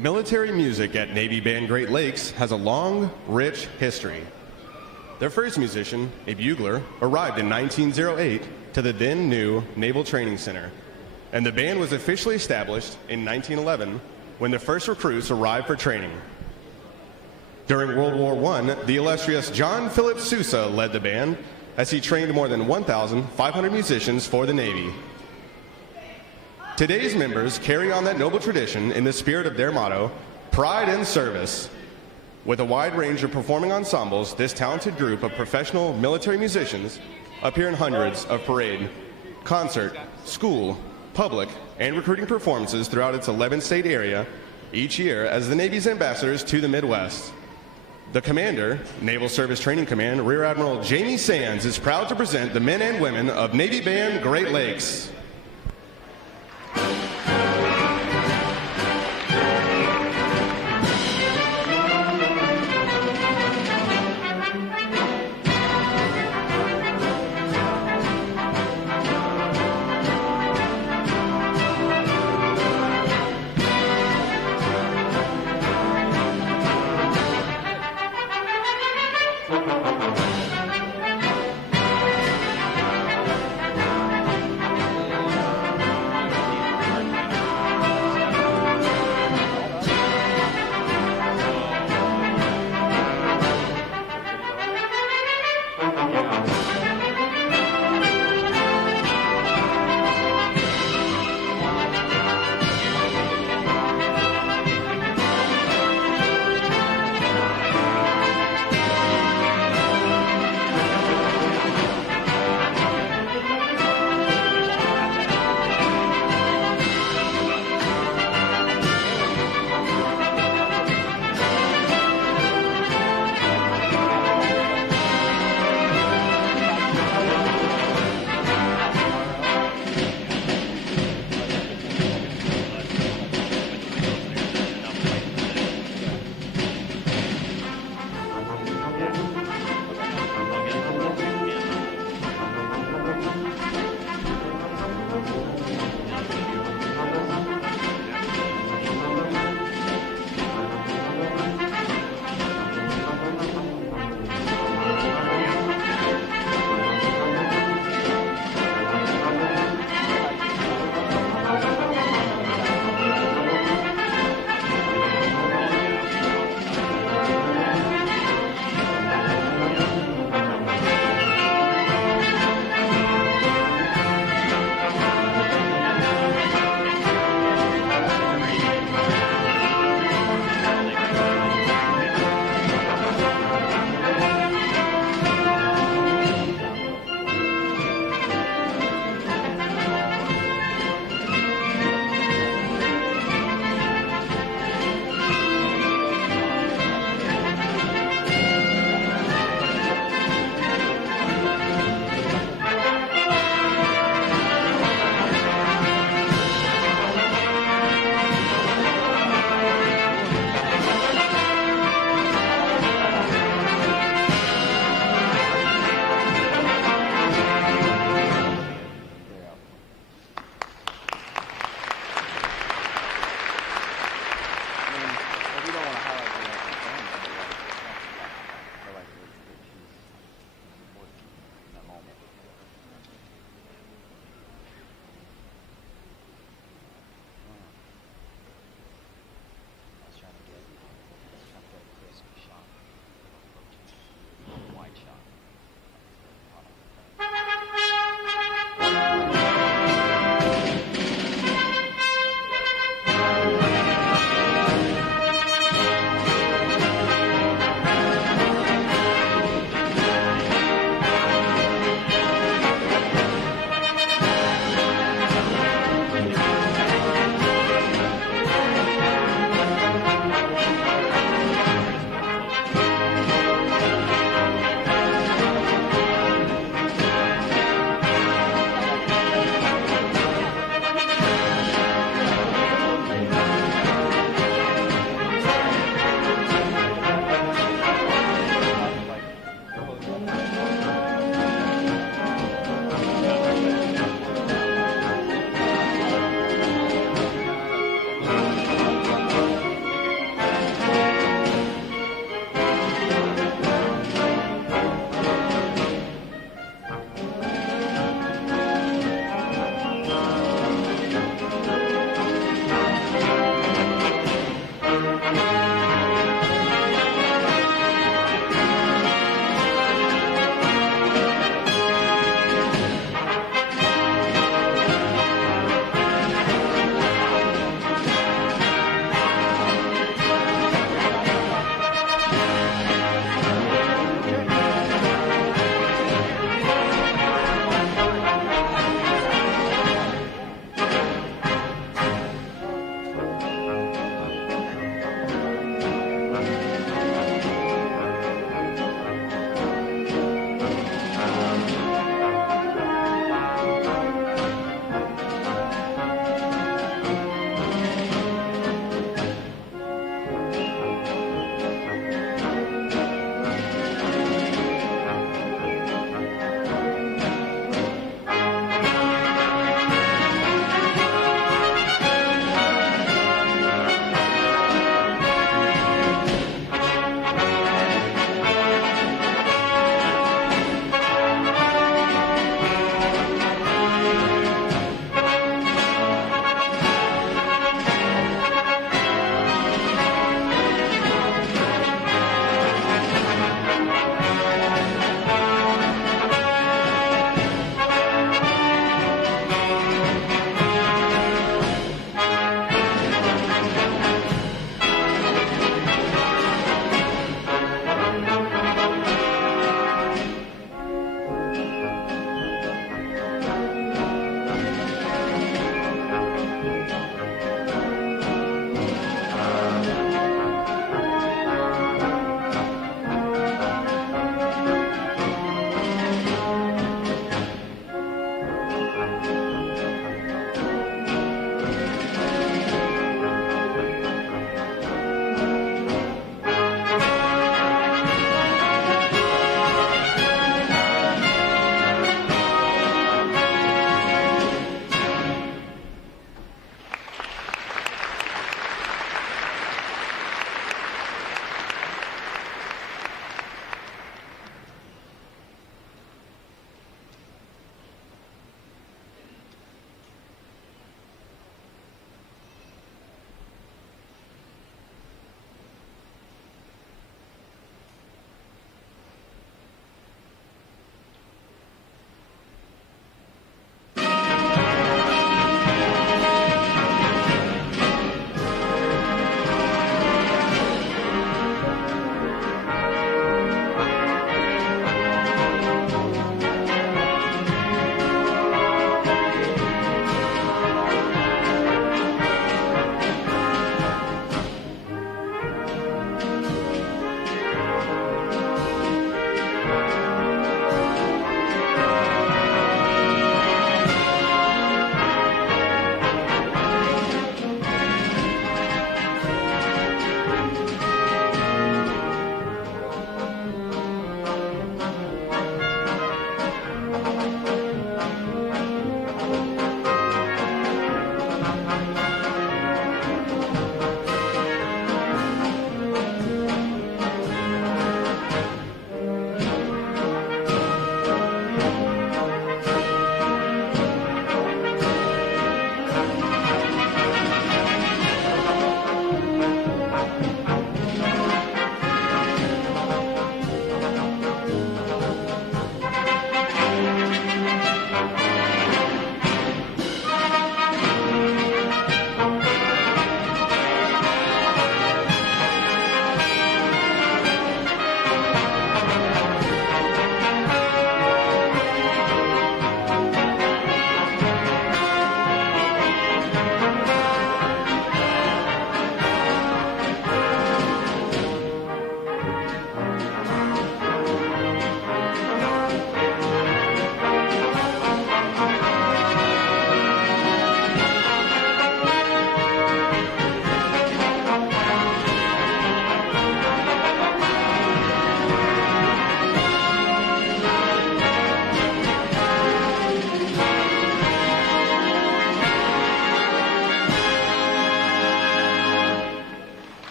Military music at Navy Band Great Lakes has a long, rich history. Their first musician, a bugler, arrived in 1908 to the then new Naval Training Center, and the band was officially established in 1911 when the first recruits arrived for training. During World War I, the illustrious John Philip Sousa led the band as he trained more than 1,500 musicians for the Navy. Today's members carry on that noble tradition in the spirit of their motto, pride and service. With a wide range of performing ensembles, this talented group of professional military musicians appear in hundreds of parade, concert, school, public, and recruiting performances throughout its 11-state area each year as the Navy's ambassadors to the Midwest. The commander, Naval Service Training Command, Rear Admiral Jamie Sands, is proud to present the men and women of Navy Band Great Lakes.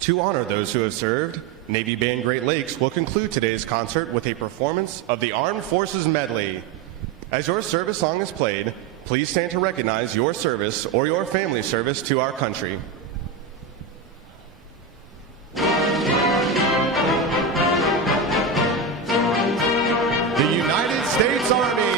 To honor those who have served, Navy Band Great Lakes will conclude today's concert with a performance of the Armed Forces Medley. As your service song is played, please stand to recognize your service or your family service to our country. The United States Army.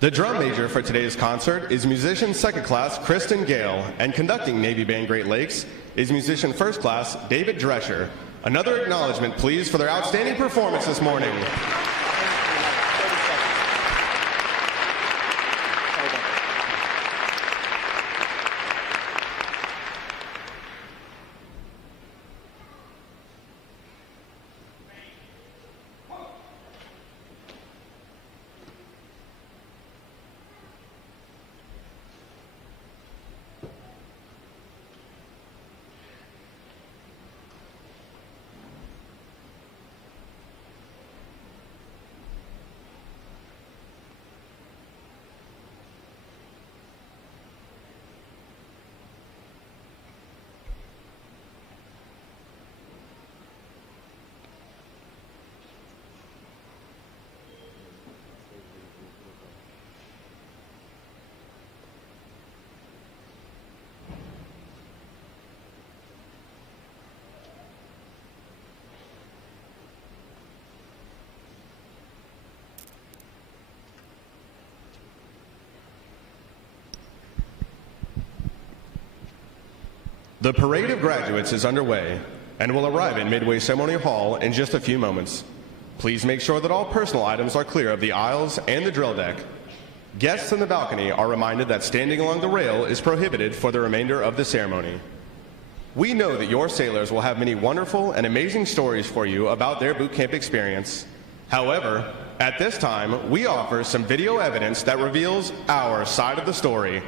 The drum major for today's concert is musician second class Kristen Gale, and conducting Navy Band Great Lakes is musician first class David Drescher. Another acknowledgement, please, for their outstanding performance this morning. The parade of graduates is underway and will arrive at Midway Ceremony Hall in just a few moments. Please make sure that all personal items are clear of the aisles and the drill deck. Guests in the balcony are reminded that standing along the rail is prohibited for the remainder of the ceremony. We know that your sailors will have many wonderful and amazing stories for you about their boot camp experience. However, at this time, we offer some video evidence that reveals our side of the story.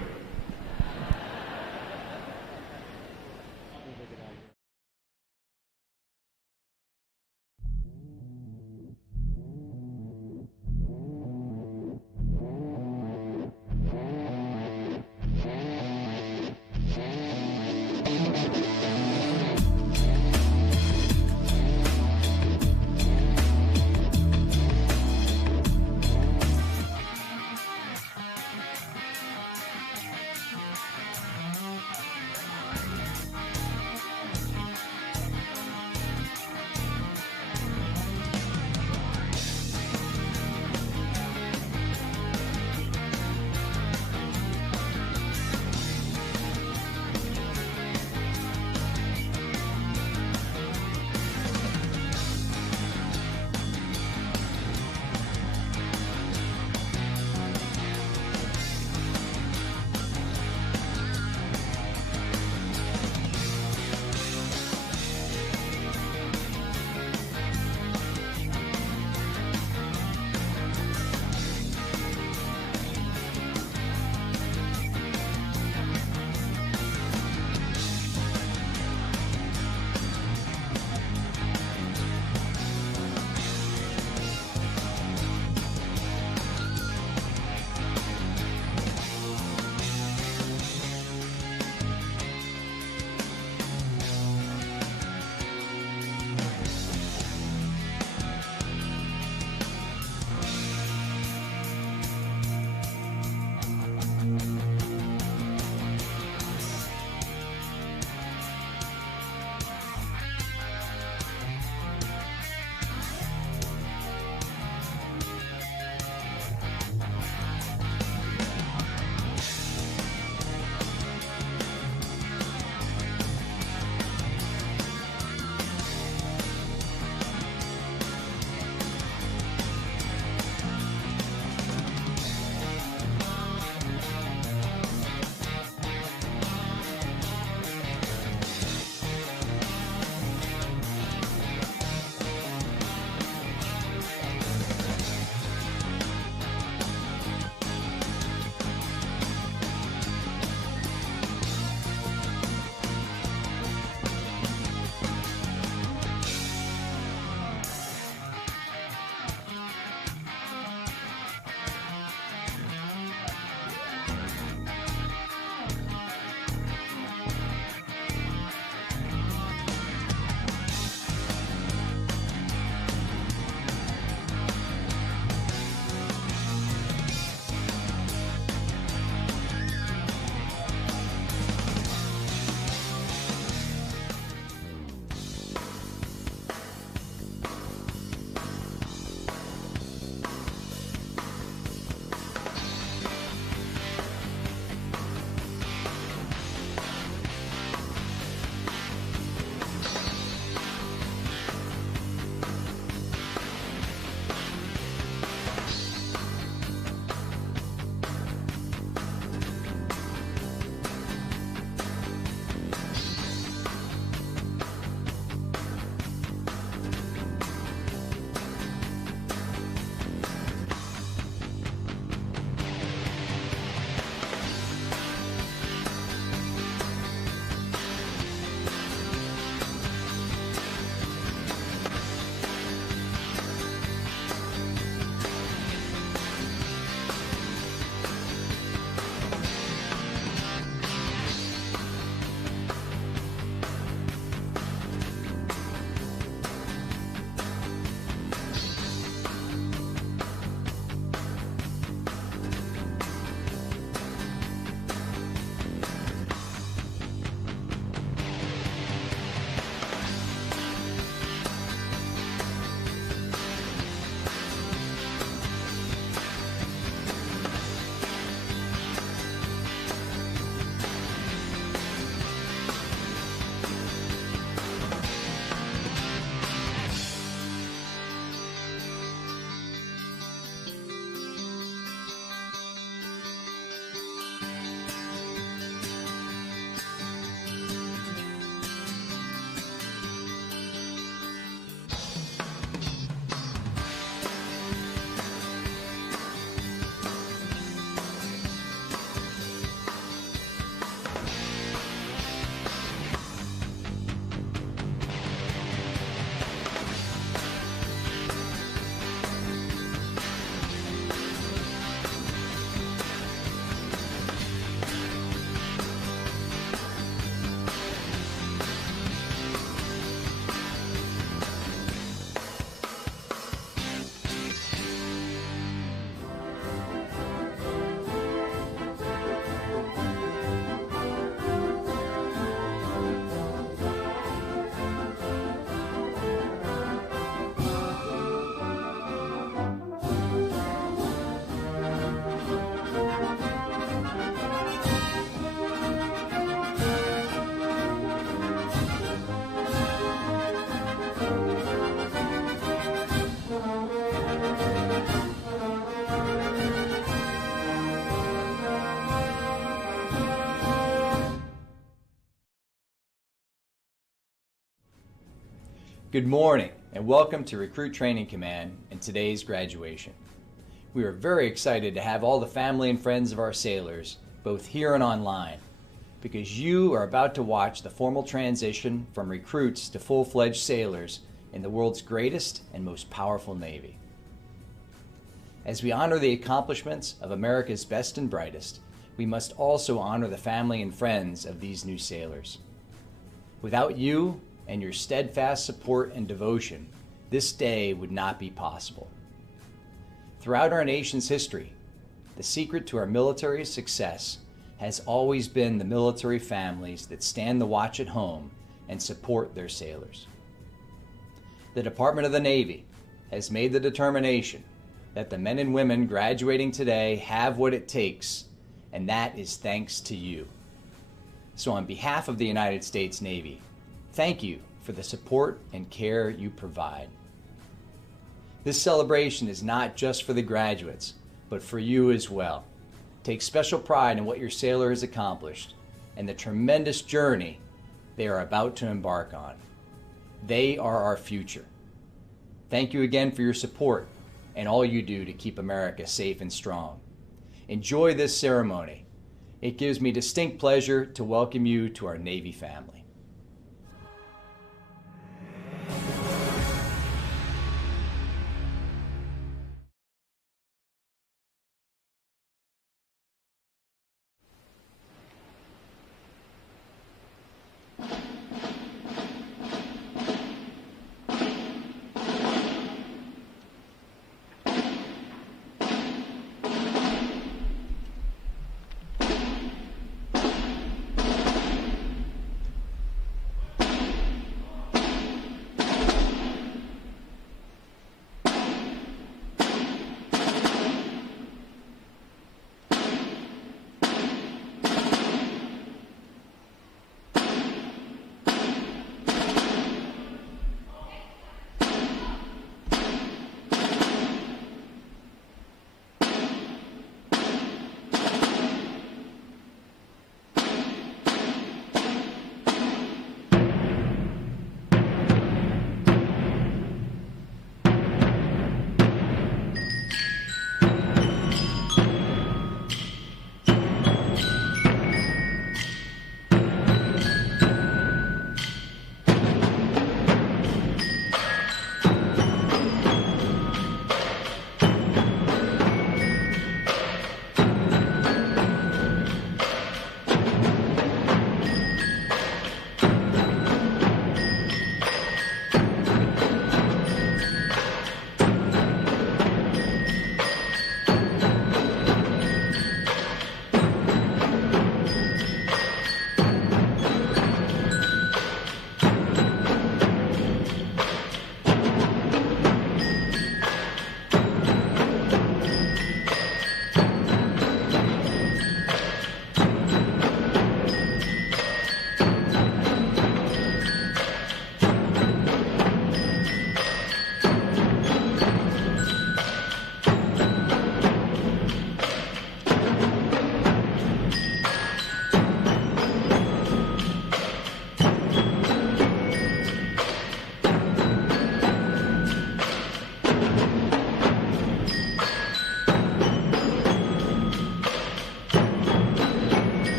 Good morning and welcome to Recruit Training Command and today's graduation. We are very excited to have all the family and friends of our sailors, both here and online, because you are about to watch the formal transition from recruits to full-fledged sailors in the world's greatest and most powerful Navy. As we honor the accomplishments of America's best and brightest, we must also honor the family and friends of these new sailors. Without you and your steadfast support and devotion, this day would not be possible. Throughout our nation's history, the secret to our military's success has always been the military families that stand the watch at home and support their sailors. The Department of the Navy has made the determination that the men and women graduating today have what it takes, and that is thanks to you. So on behalf of the United States Navy, thank you for the support and care you provide. This celebration is not just for the graduates, but for you as well. Take special pride in what your sailor has accomplished and the tremendous journey they are about to embark on. They are our future. Thank you again for your support and all you do to keep America safe and strong. Enjoy this ceremony. It gives me distinct pleasure to welcome you to our Navy family.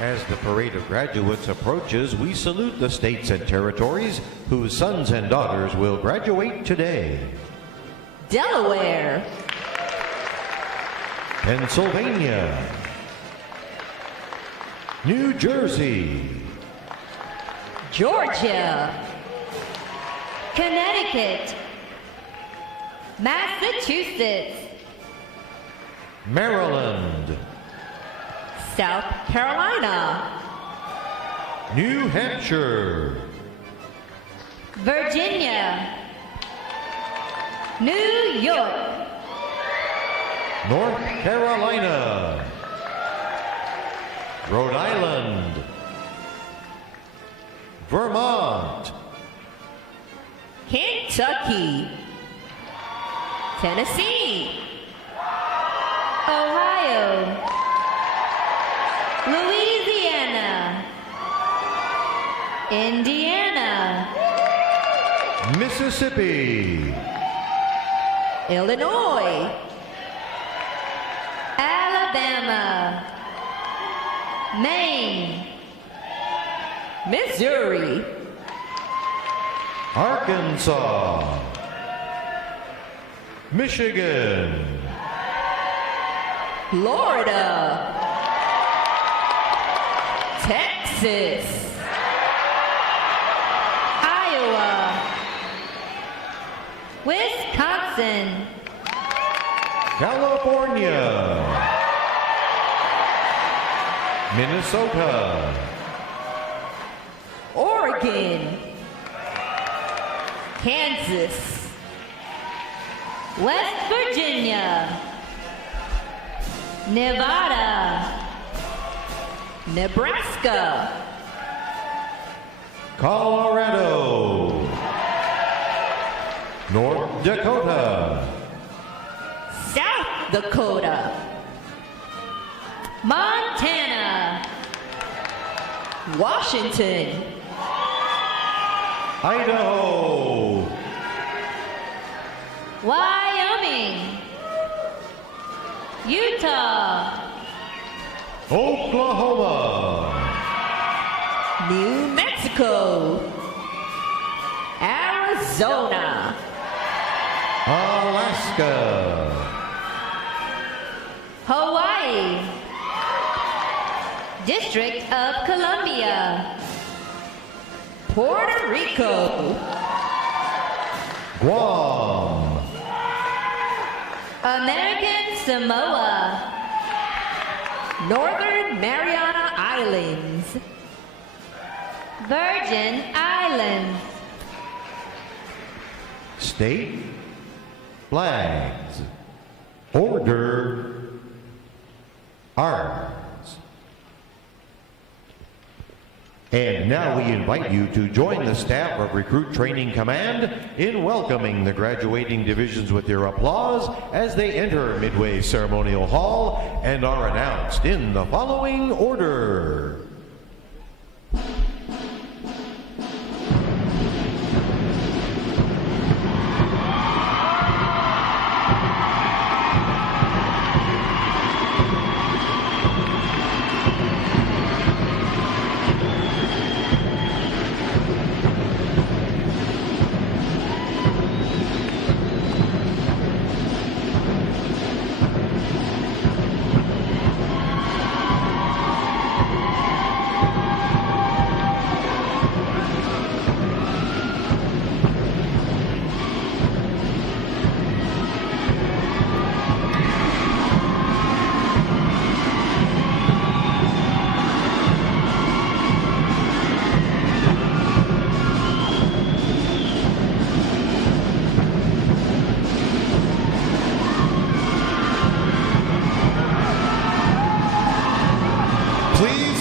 As the parade of graduates approaches, we salute the states and territories whose sons and daughters will graduate today. Delaware, Pennsylvania, New Jersey, Georgia, Connecticut, Massachusetts, Maryland, South Carolina, New Hampshire, Virginia, New York, North Carolina, Rhode Island, Vermont, Kentucky, Tennessee, Ohio, Louisiana, Indiana, Mississippi, Illinois, Alabama, Maine, Missouri, Arkansas, Michigan, Florida, Texas, Iowa, Wisconsin, California, Minnesota, Oregon, Kansas, West Virginia, Nevada, Nebraska, Colorado, North Dakota, South Dakota, Montana, Washington, Idaho, Wyoming, Utah, Oklahoma, New Mexico, Arizona, Alaska, Hawaii, District of Columbia, Puerto Rico, Guam, American Samoa, Northern Mariana Islands, Virgin Islands, state flags. Order, arms. And now we invite you to join the staff of Recruit Training Command in welcoming the graduating divisions with your applause as they enter Midway Ceremonial Hall and are announced in the following order.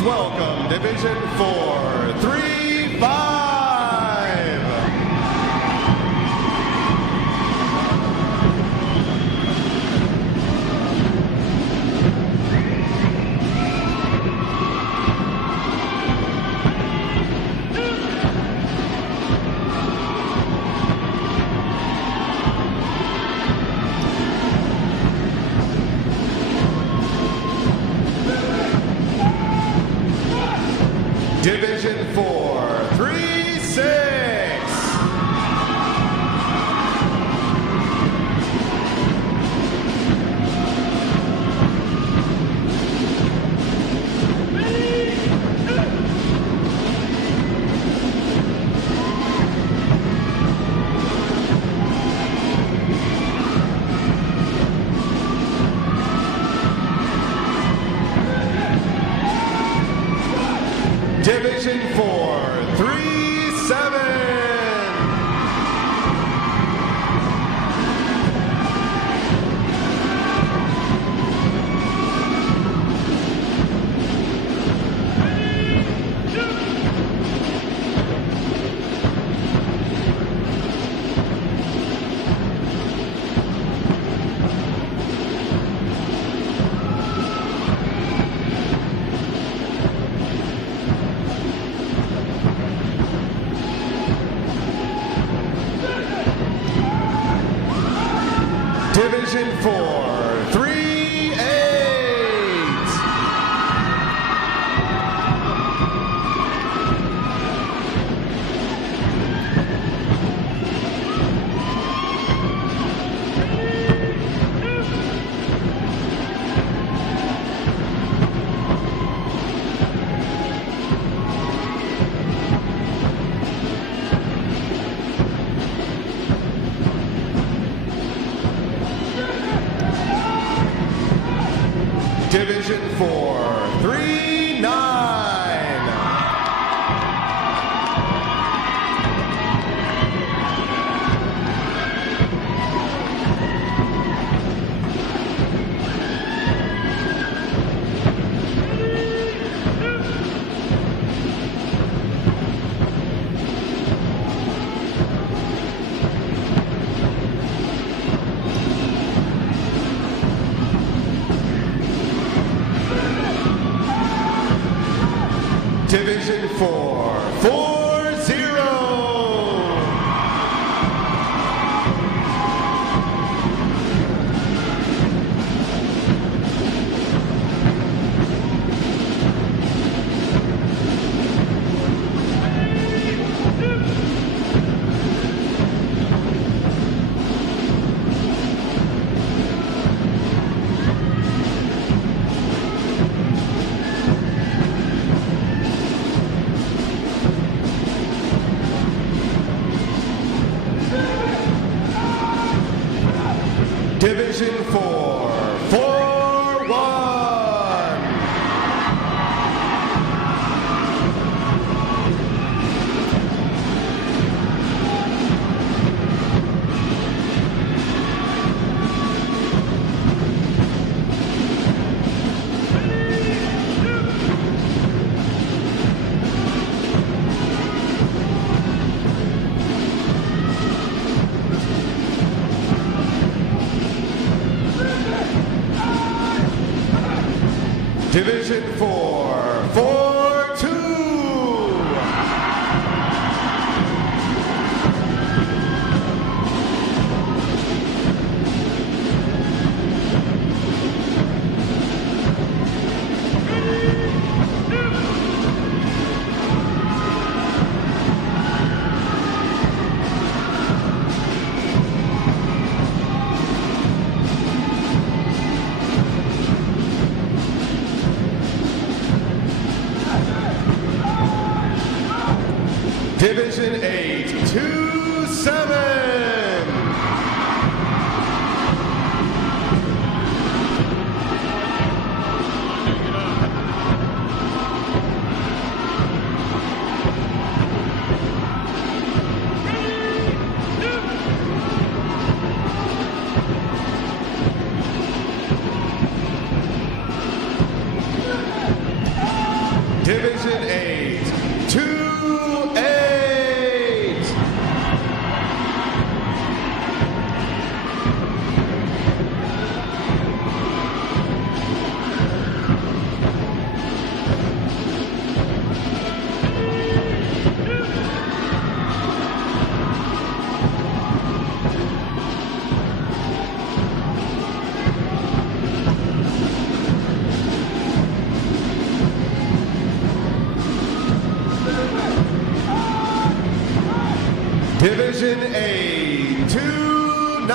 Welcome Division 435. Division 436. Division 437. Division 438. Division 439. Division 440. Division 441. Division 4, 4-2. Division 8, 2-7. Division 8, 2-8. Division A, 2-9.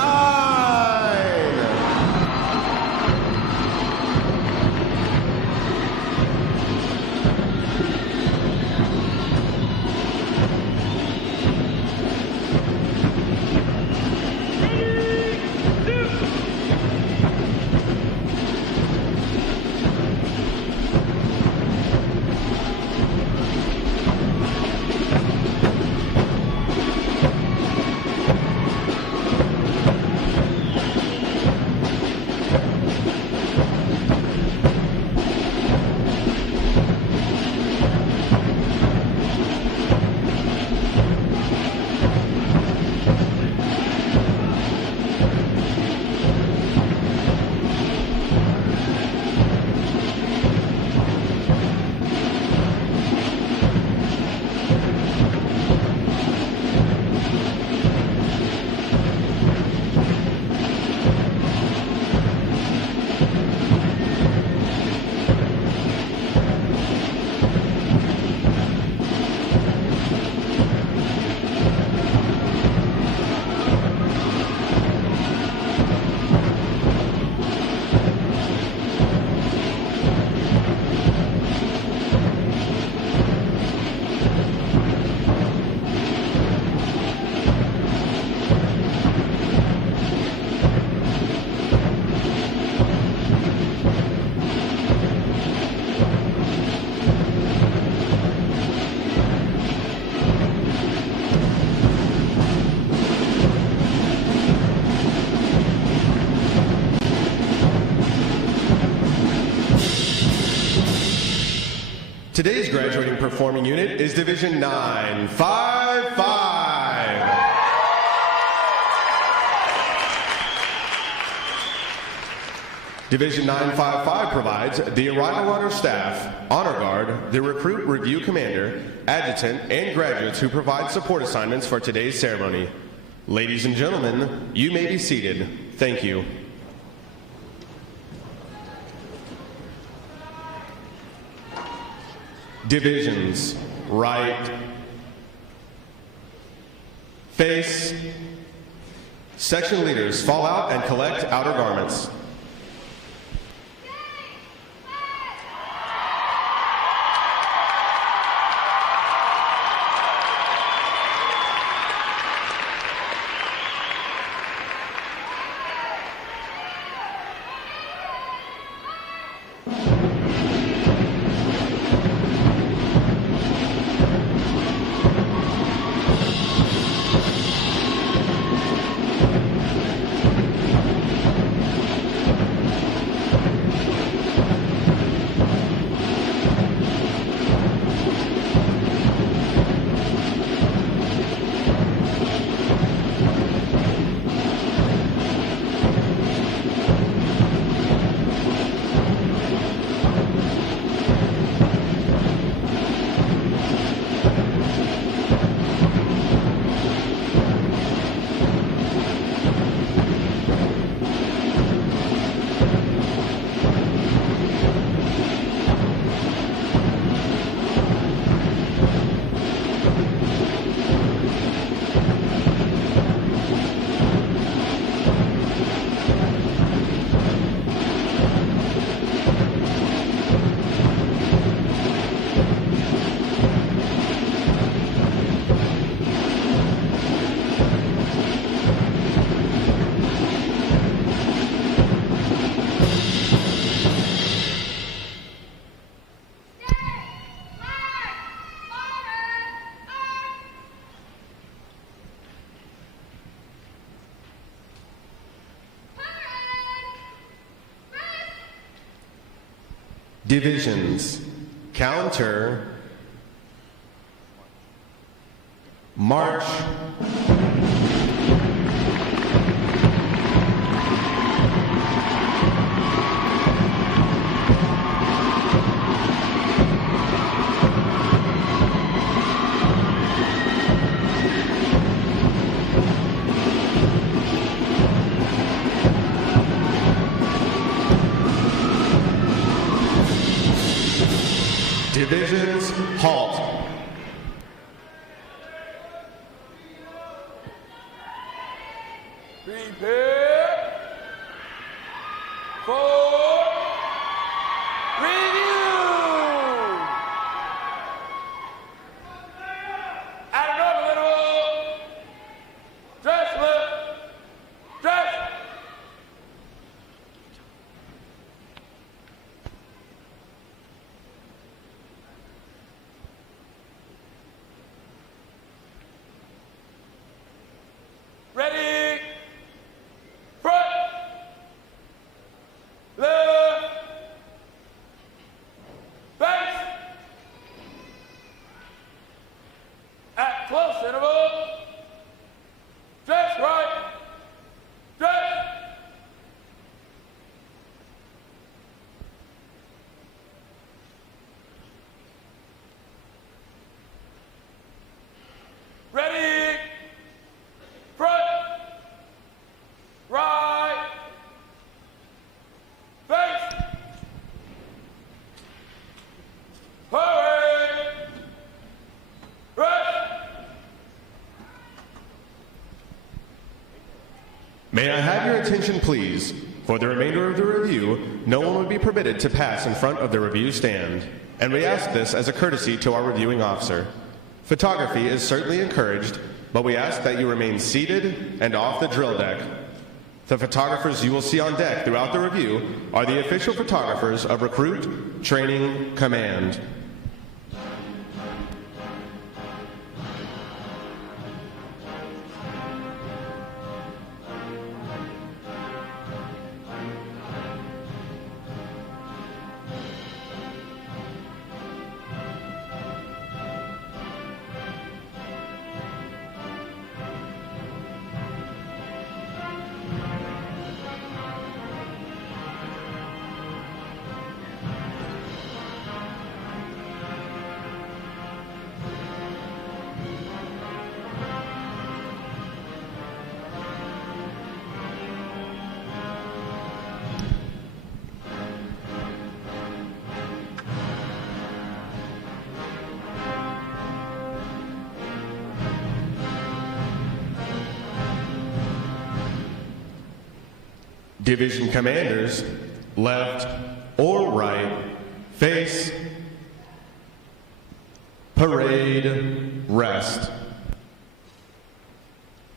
Today's graduating performing unit is Division 9-5-5. Division 9-5-5 provides the arrival honor staff, honor guard, the recruit review commander, adjutant, and graduates who provide support assignments for today's ceremony. Ladies and gentlemen, you may be seated. Thank you. Divisions, right, face, section leaders, fall out and collect outer garments. Divisions: counter, march. Divisions, halt. Prepare for review. At a normal interval, dress left, dress. Ready, front, left, face, at close interval, dress right, dress. Ready, front, right, face, hurry, rest. May I have your attention, please? For the remainder of the review, no one will be permitted to pass in front of the review stand, and we ask this as a courtesy to our reviewing officer. Photography is certainly encouraged, but we ask that you remain seated and off the drill deck. The photographers you will see on deck throughout the review are the official photographers of Recruit Training Command. Division commanders, left or right, face, parade, rest.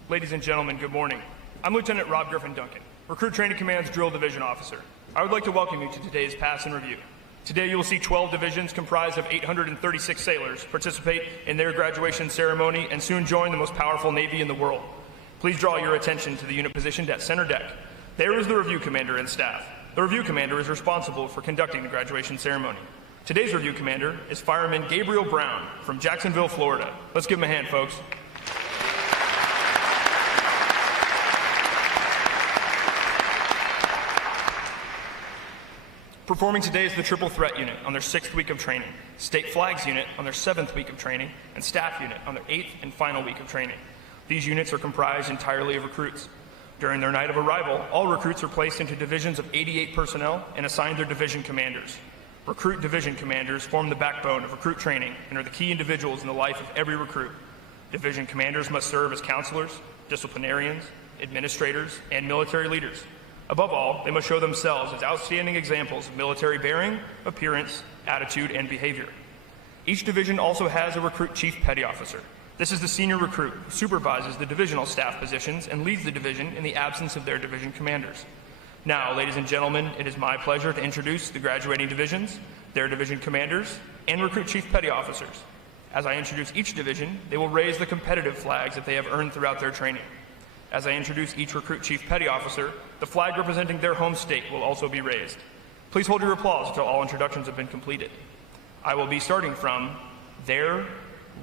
Ladies and gentlemen, good morning. I'm Lieutenant Rob Griffin Duncan, Recruit Training Command's Drill Division Officer. I would like to welcome you to today's Pass and Review. Today you will see 12 divisions comprised of 836 sailors participate in their graduation ceremony and soon join the most powerful Navy in the world. Please draw your attention to the unit positioned at center deck. There is the Review Commander and staff. The Review Commander is responsible for conducting the graduation ceremony. Today's Review Commander is Fireman Gabriel Brown from Jacksonville, Florida. Let's give him a hand, folks. Performing today is the Triple Threat Unit on their 6th week of training, State Flags Unit on their 7th week of training, and Staff Unit on their 8th and final week of training. These units are comprised entirely of recruits. During their night of arrival, all recruits are placed into divisions of 88 personnel and assigned their division commanders. Recruit division commanders form the backbone of recruit training and are the key individuals in the life of every recruit. Division commanders must serve as counselors, disciplinarians, administrators, and military leaders. Above all, they must show themselves as outstanding examples of military bearing, appearance, attitude, and behavior. Each division also has a recruit chief petty officer. This is the senior recruit who supervises the divisional staff positions and leads the division in the absence of their division commanders. Now, ladies and gentlemen, it is my pleasure to introduce the graduating divisions, their division commanders, and recruit chief petty officers. As I introduce each division, they will raise the competitive flags that they have earned throughout their training. As I introduce each recruit chief petty officer, the flag representing their home state will also be raised. Please hold your applause until all introductions have been completed. I will be starting from their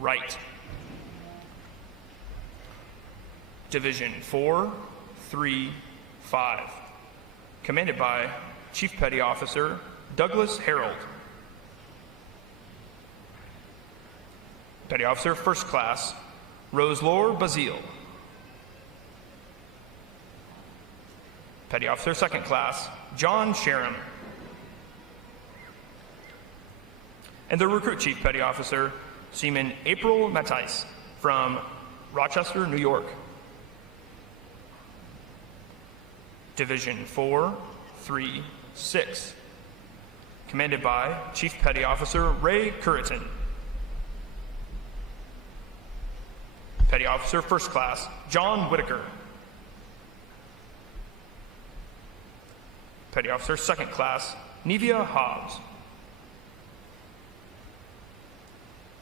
right. Division 4, 3, 5. Commanded by Chief Petty Officer Douglas Harold. Petty Officer First Class Roselore Bazile. Petty Officer Second Class John Sharon. And the Recruit Chief Petty Officer Seaman April Matthijs from Rochester, New York. Division 4, 3, 6. Commanded by Chief Petty Officer Ray Curriton. Petty Officer First Class John Whitaker. Petty Officer Second Class Nevia Hobbs.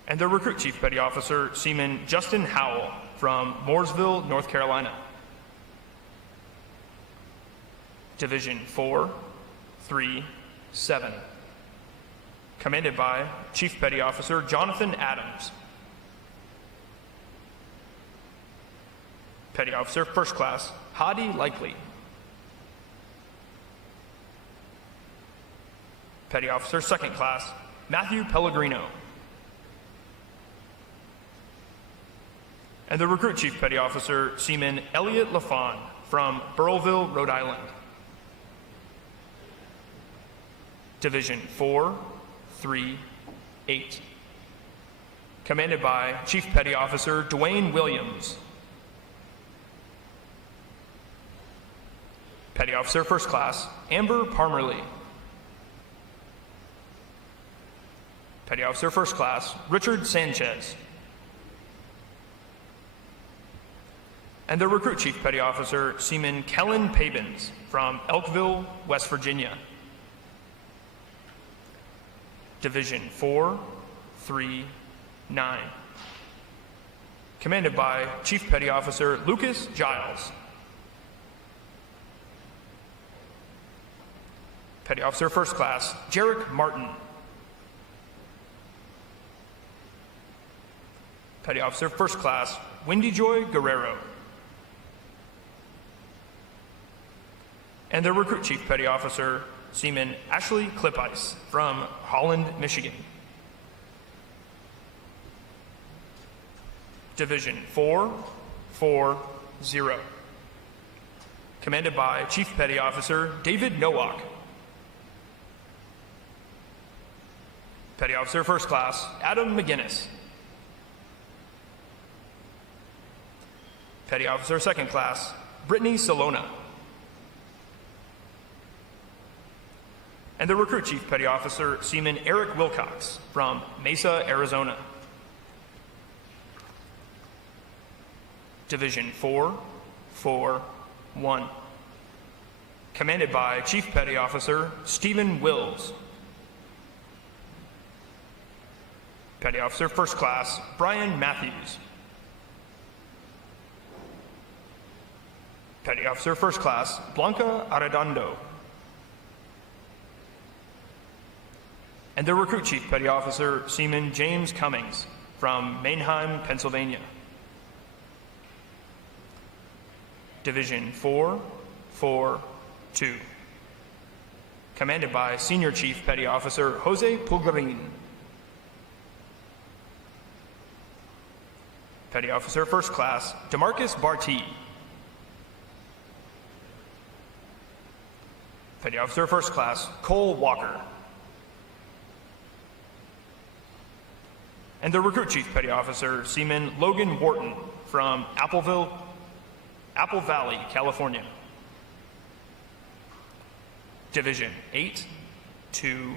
And the Recruit Chief Petty Officer Seaman Justin Howell from Mooresville, North Carolina. Division 4, 3, 7. Commanded by Chief Petty Officer Jonathan Adams. Petty Officer First Class Hadi Likely. Petty Officer Second Class Matthew Pellegrino. And the Recruit Chief Petty Officer Seaman Elliot LaFawn from Burrillville, Rhode Island. Division 4, 3, 8. Commanded by Chief Petty Officer Dwayne Williams. Petty Officer First Class Amber Parmerly. Petty Officer First Class Richard Sanchez. And the Recruit Chief Petty Officer Seaman Kellen Pabins from Elkville, West Virginia. Division 4, 3, 9. Commanded by Chief Petty Officer Lucas Giles. Petty Officer First Class Jarek Martin. Petty Officer First Class Wendy Joy Guerrero. And the Recruit Chief Petty Officer Seaman Ashley Klippice from Holland, Michigan. Division 4, 4, 0. Commanded by Chief Petty Officer David Nowak. Petty Officer First Class Adam McGinnis. Petty Officer Second Class Brittany Salona. And the Recruit Chief Petty Officer Seaman Eric Wilcox from Mesa, Arizona. Division 4, 4, 1. Commanded by Chief Petty Officer Stephen Wills. Petty Officer First Class Brian Matthews. Petty Officer First Class Blanca Arredondo. And the Recruit Chief Petty Officer Seaman James Cummings from Mannheim, Pennsylvania. Division 4, 4, 2. Commanded by Senior Chief Petty Officer Jose Pulgarin. Petty Officer First Class DeMarcus Barty. Petty Officer First Class Cole Walker. And the Recruit Chief Petty Officer Seaman Logan Wharton from Apple Valley, California. Division 8, 2,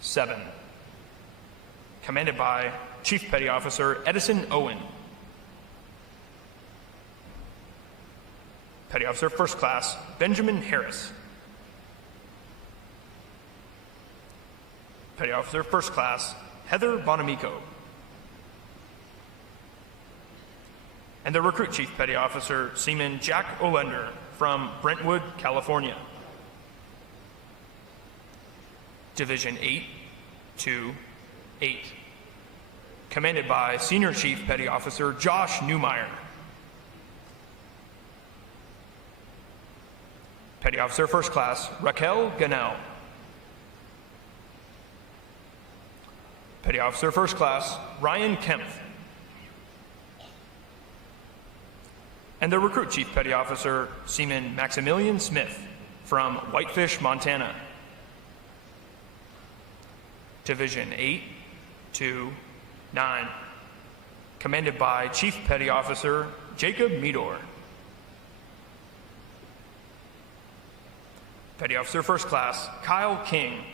7. Commanded by Chief Petty Officer Edison Owen. Petty Officer First Class Benjamin Harris. Petty Officer First Class Heather Bonamico. And the Recruit Chief Petty Officer Seaman Jack Olender from Brentwood, California. Division 8 to 8. Commanded by Senior Chief Petty Officer Josh Newmeyer. Petty Officer First Class Raquel Ganell. Petty Officer First Class Ryan Kempf. And the Recruit Chief Petty Officer Seaman Maximilian Smith from Whitefish, Montana. Division 8 to 9. Commanded by Chief Petty Officer Jacob Meador. Petty Officer First Class Kyle King.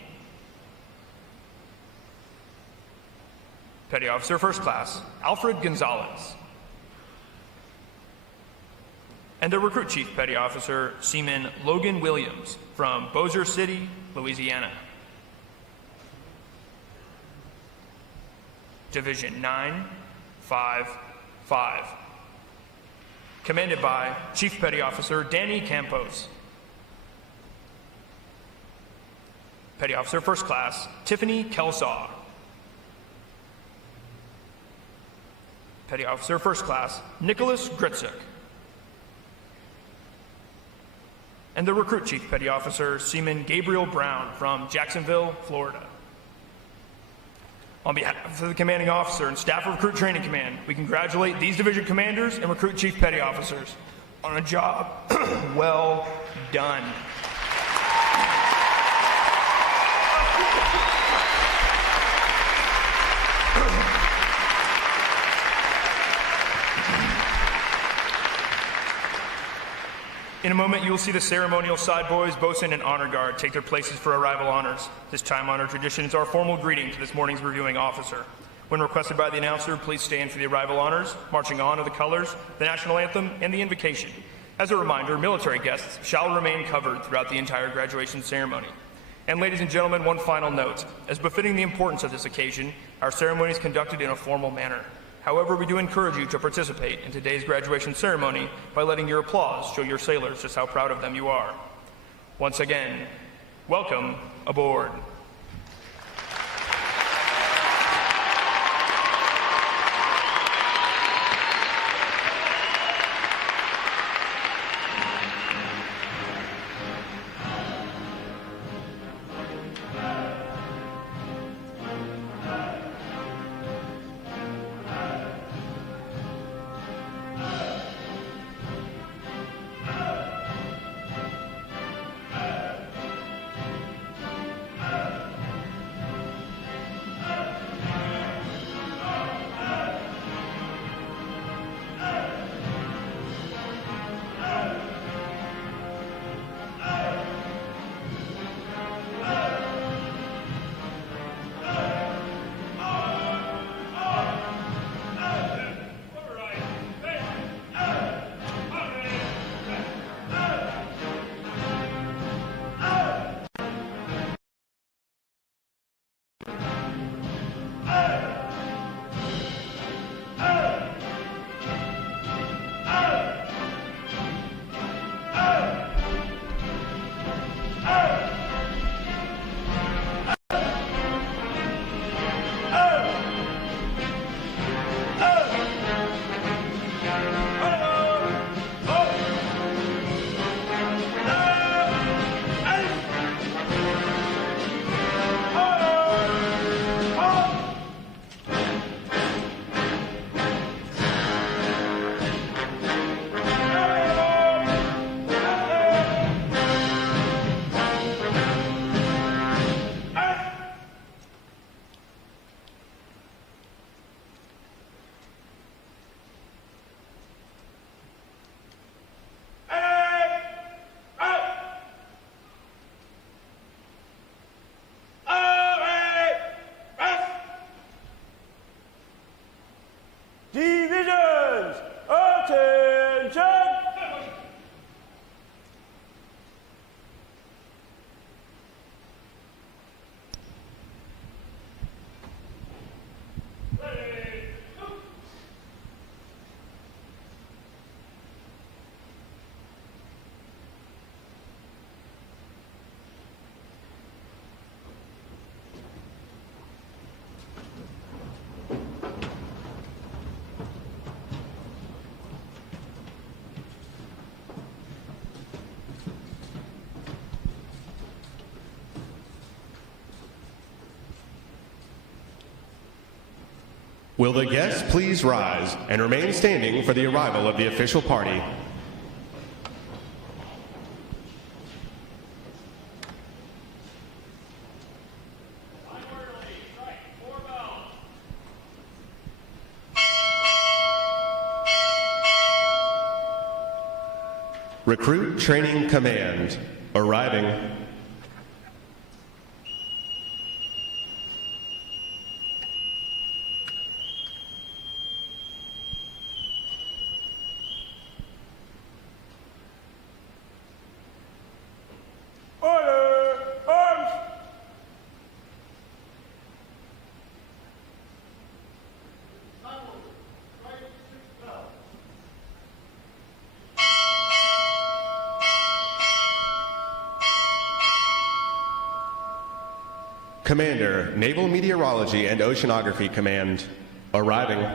Petty Officer First Class Alfred Gonzalez. And the Recruit Chief Petty Officer Seaman Logan Williams from Bossier City, Louisiana. Division 955. Commanded by Chief Petty Officer Danny Campos. Petty Officer First Class Tiffany Kelsaw. Petty Officer First Class Nicholas Gritzuk. And the Recruit Chief Petty Officer Seaman Gabriel Brown from Jacksonville, Florida. On behalf of the Commanding Officer and staff of Recruit Training Command, we congratulate these division commanders and Recruit Chief Petty Officers on a job well done. In a moment, you will see the ceremonial side boys, bosun, and honor guard take their places for arrival honors. This time-honored tradition is our formal greeting to this morning's reviewing officer. When requested by the announcer, please stand for the arrival honors, marching on of the colors, the national anthem, and the invocation. As a reminder, military guests shall remain covered throughout the entire graduation ceremony. And ladies and gentlemen, one final note. As befitting the importance of this occasion, our ceremony is conducted in a formal manner. However, we do encourage you to participate in today's graduation ceremony by letting your applause show your sailors just how proud of them you are. Once again, welcome aboard. Will the guests please rise and remain standing for the arrival of the official party? Recruit Training Command, arriving. Order! Arms! Commander, Naval Meteorology and Oceanography Command, arriving.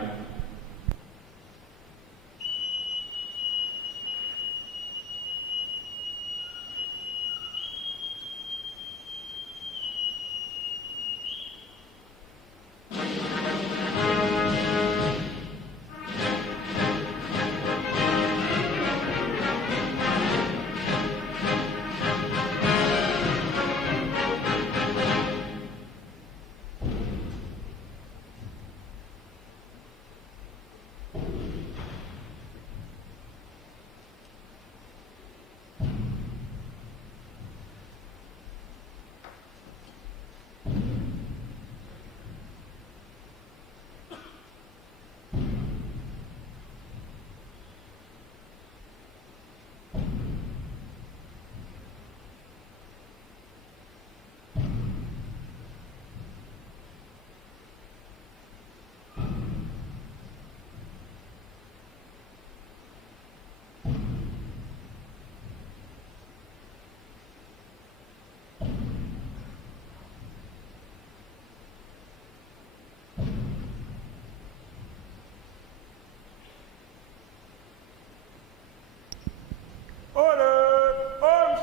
Order! Arms!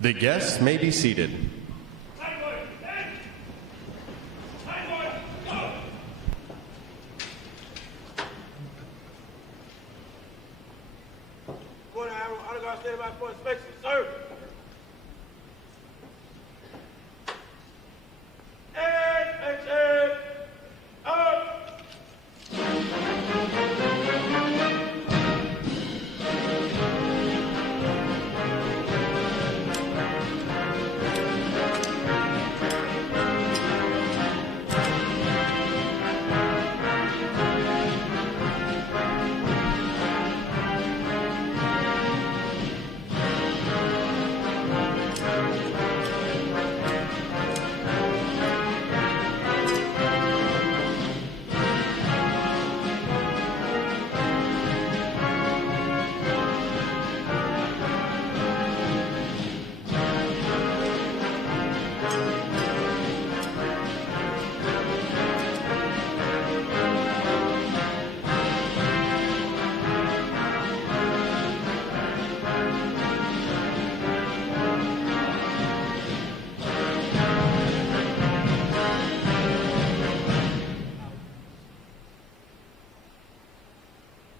The guests may be seated. Order, Admiral. Honor Guard, stand by for inspection, sir. Inspection! Up!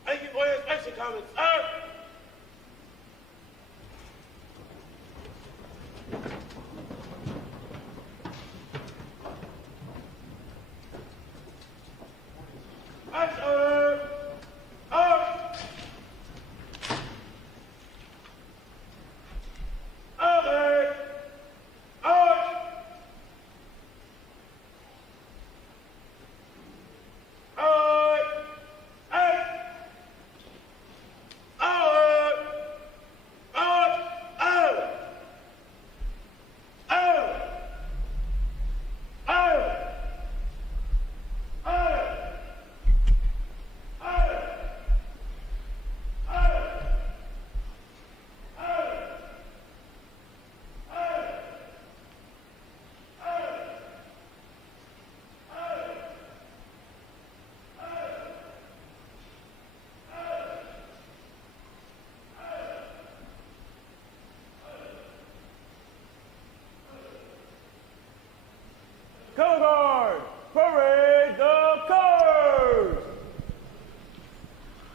Thank you for your inspection comments, sir. Aye, sir. Up. Okay. Up. Aye. Aye. Aye.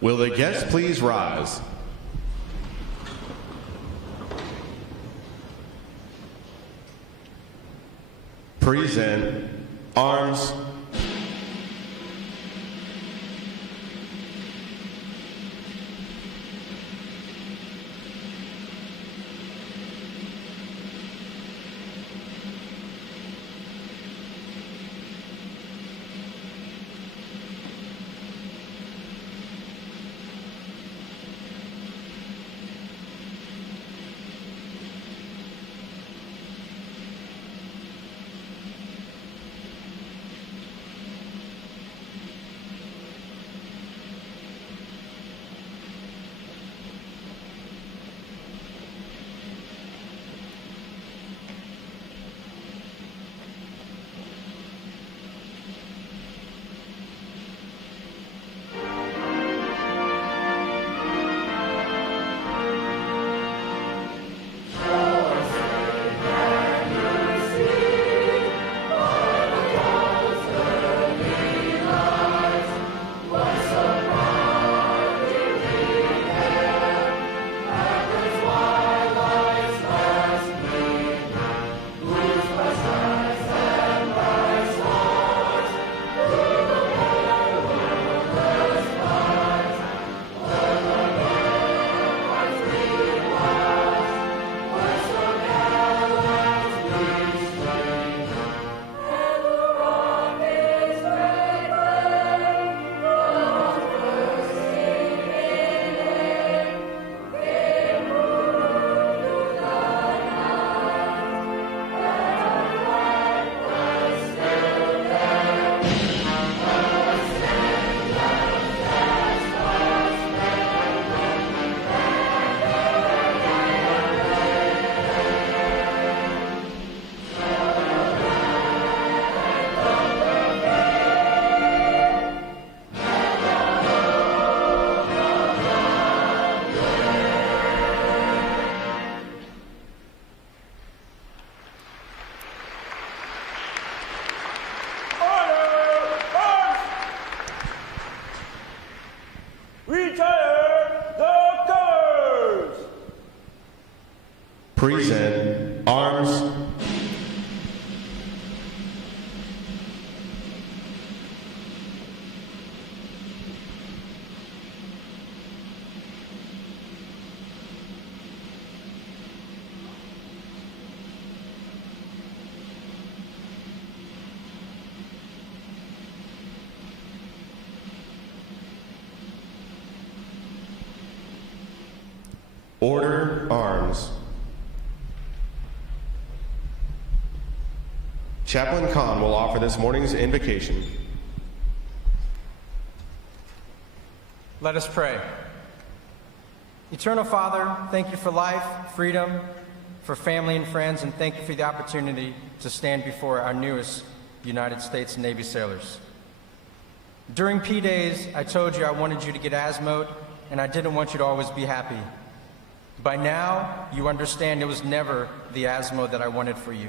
Will the guests please rise? Present arms. Present arms. Order arms. Chaplain Khan will offer this morning's invocation. Let us pray. Eternal Father, thank you for life, freedom, for family and friends, and thank you for the opportunity to stand before our newest United States Navy sailors. During P days, I told you I wanted you to get asthma, and I didn't want you to always be happy. By now, you understand it was never the asthma that I wanted for you.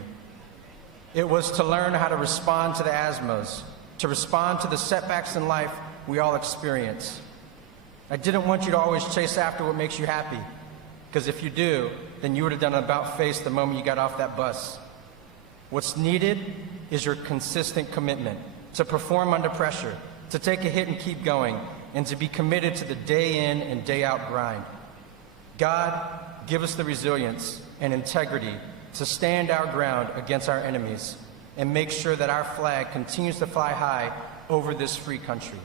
It was to learn how to respond to the asthmas, to respond to the setbacks in life we all experience. I didn't want you to always chase after what makes you happy, because if you do, then you would have done an about-face the moment you got off that bus. What's needed is your consistent commitment to perform under pressure, to take a hit and keep going, and to be committed to the day in and day out grind. God, give us the resilience and integrity to stand our ground against our enemies and make sure that our flag continues to fly high over this free country.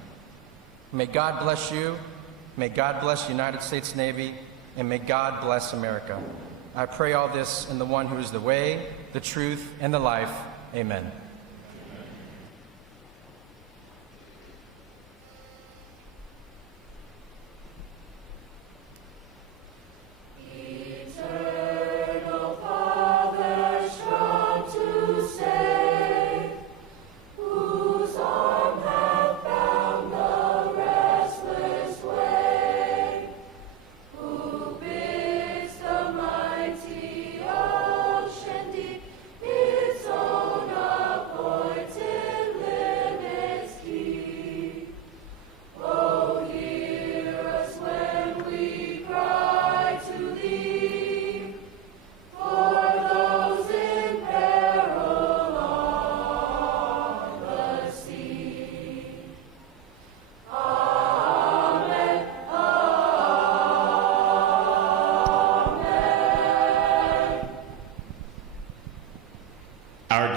May God bless you, may God bless the United States Navy, and may God bless America. I pray all this in the one who is the way, the truth, and the life. Amen. Its own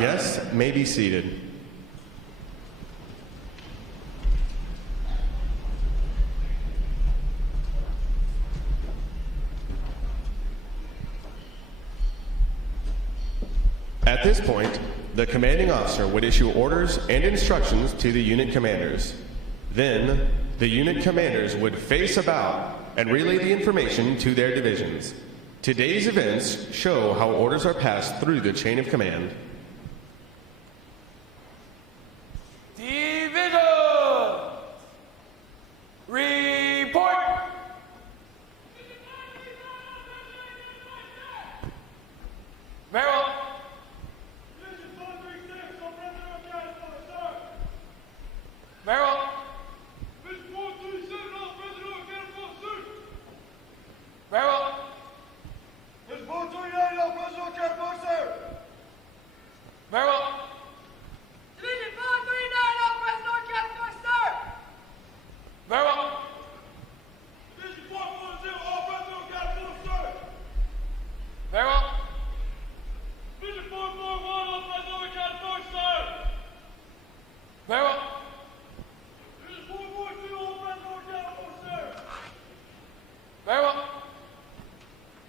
guests may be seated. At this point, the commanding officer would issue orders and instructions to the unit commanders. Then, the unit commanders would face about and relay the information to their divisions. Today's events show how orders are passed through the chain of command. Division! Report! Very well. Very well. Very well. Very well. Division 439, all present North Carolina, sir. Very well. Division 440, all present North Carolina, sir. Very well. Division 441, all present North Carolina, sir. Very well. Division 442, all present North Carolina, sir. Very well.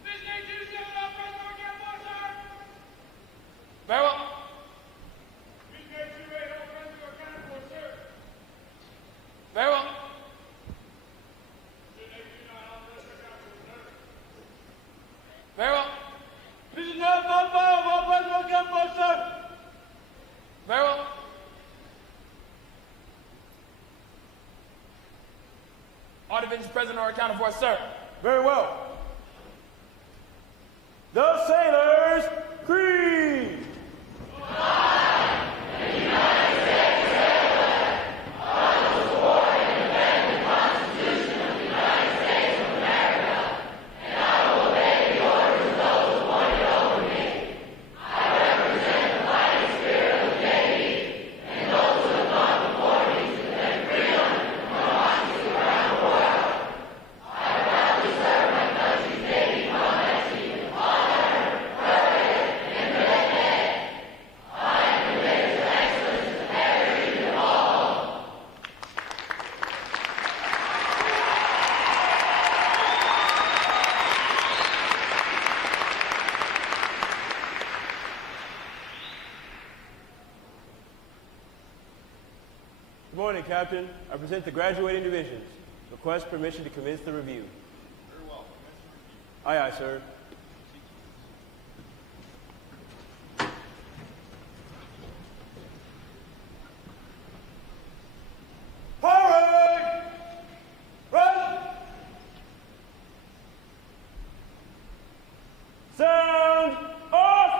Division 827, all present North Carolina, sir. Very well. Very well. Very well. Division 955, all present on campus, sir. Very well. All divisions present are accounted for, sir. Very well. The sailors, creed. Good morning, Captain. I present the graduating divisions. Request permission to commence the review. Very well. Aye, aye, sir. Forward! Run! Sound off!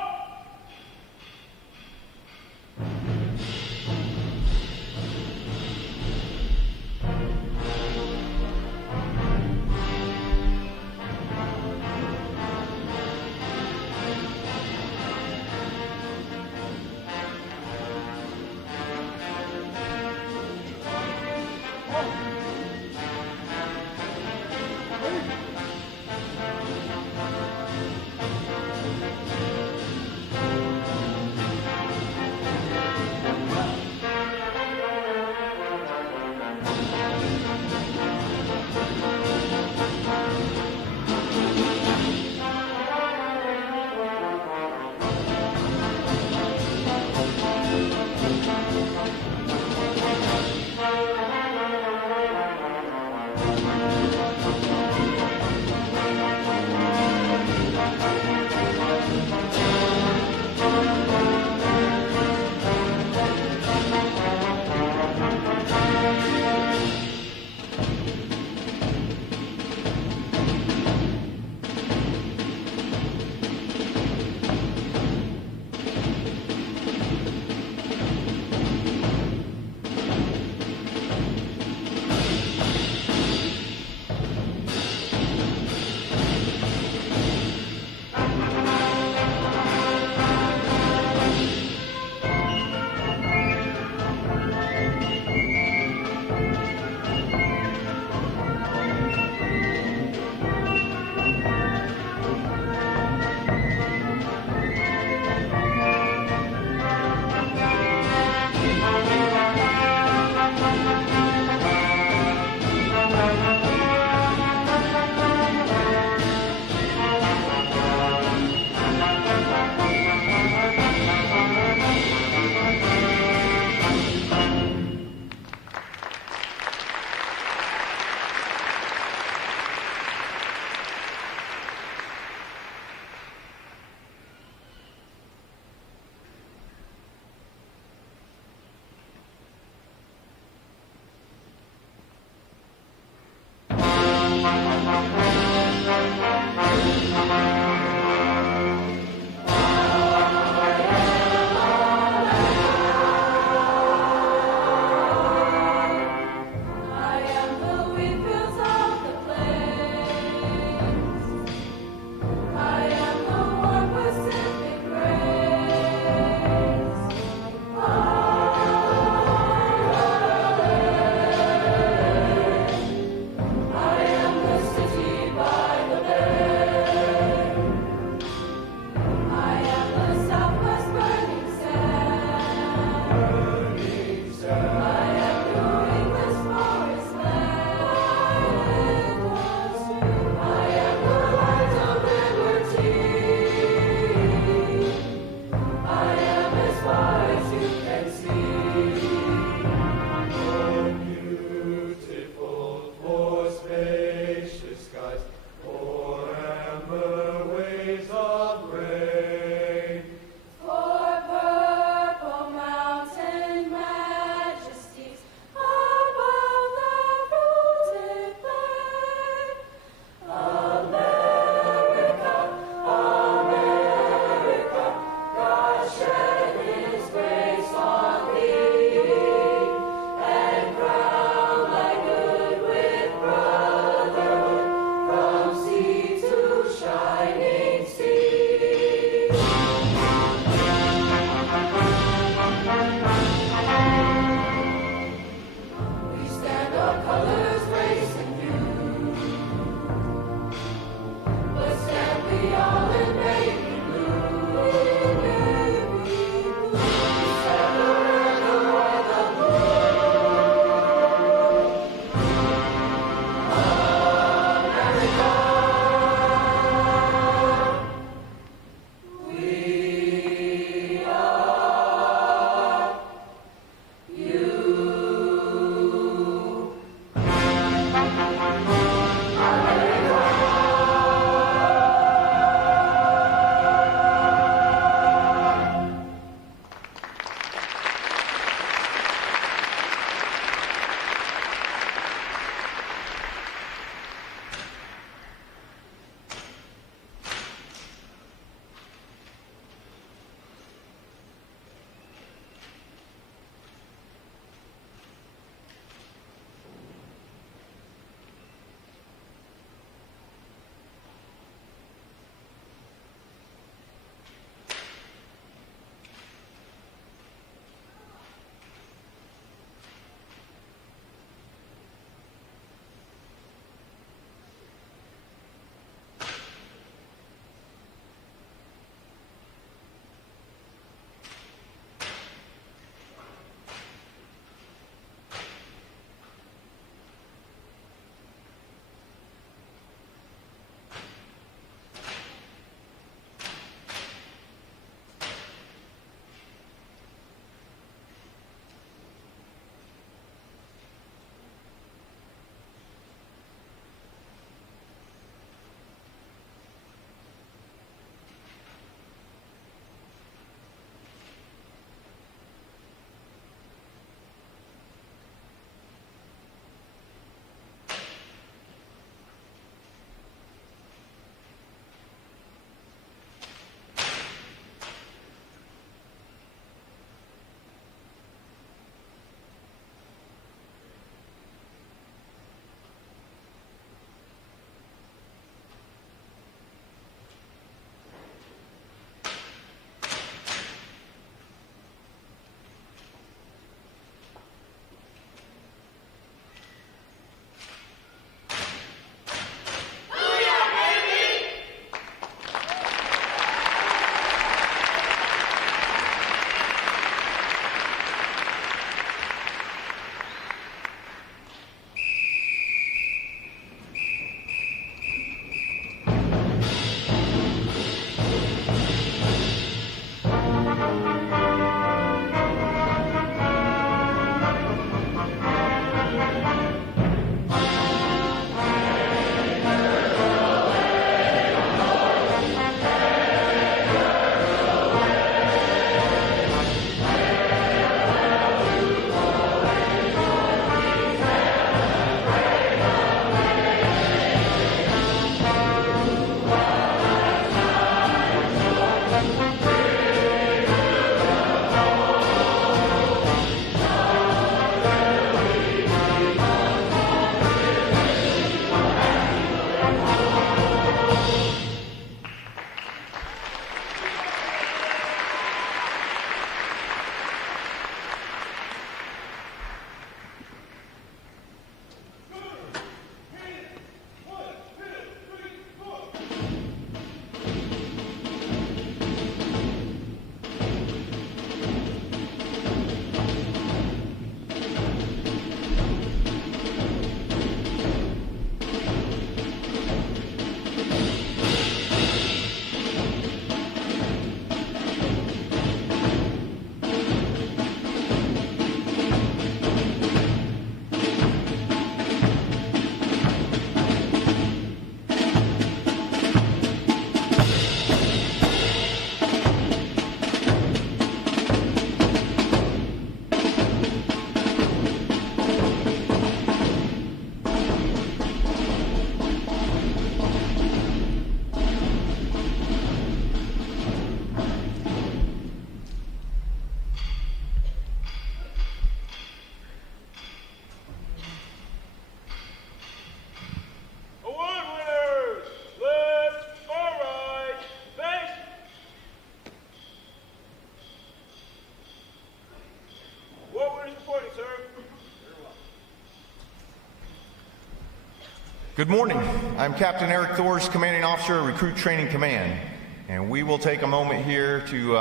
Good morning. I'm Captain Eric Thors, Commanding Officer of Recruit Training Command, and we will take a moment here to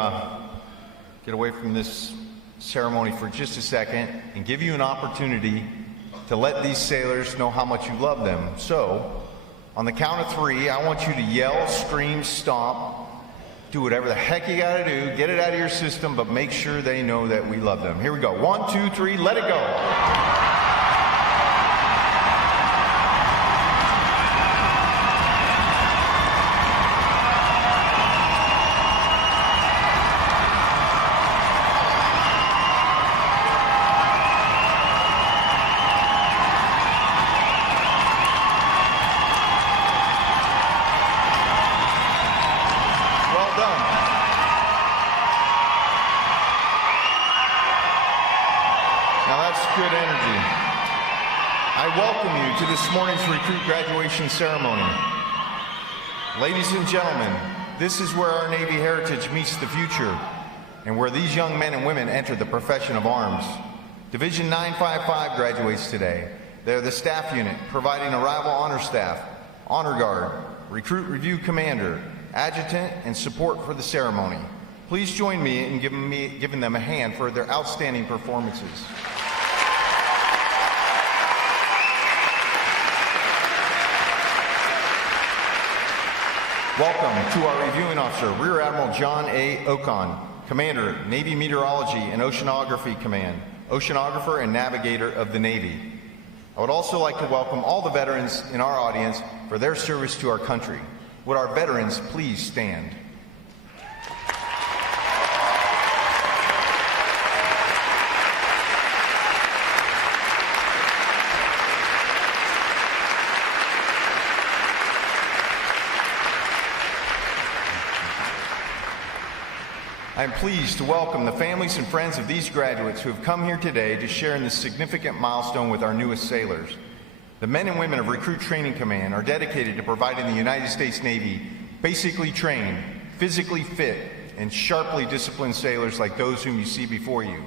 get away from this ceremony for just a second and give you an opportunity to let these sailors know how much you love them. So, on the count of 3, I want you to yell, scream, stomp, do whatever the heck you gotta do, get it out of your system, but make sure they know that we love them. Here we go. 1, 2, 3, let it go. To this morning's recruit graduation ceremony. Ladies and gentlemen, this is where our Navy heritage meets the future and where these young men and women enter the profession of arms. Division 955 graduates today. They're the staff unit providing arrival honor staff, honor guard, recruit review commander, adjutant, and support for the ceremony. Please join me in giving them a hand for their outstanding performances. Welcome to our reviewing officer, Rear Admiral John A. Ocon, Commander, Navy Meteorology and Oceanography Command, Oceanographer and Navigator of the Navy. I would also like to welcome all the veterans in our audience for their service to our country. Would our veterans please stand? I am pleased to welcome the families and friends of these graduates who have come here today to share in this significant milestone with our newest sailors. The men and women of Recruit Training Command are dedicated to providing the United States Navy basically trained, physically fit, and sharply disciplined sailors like those whom you see before you.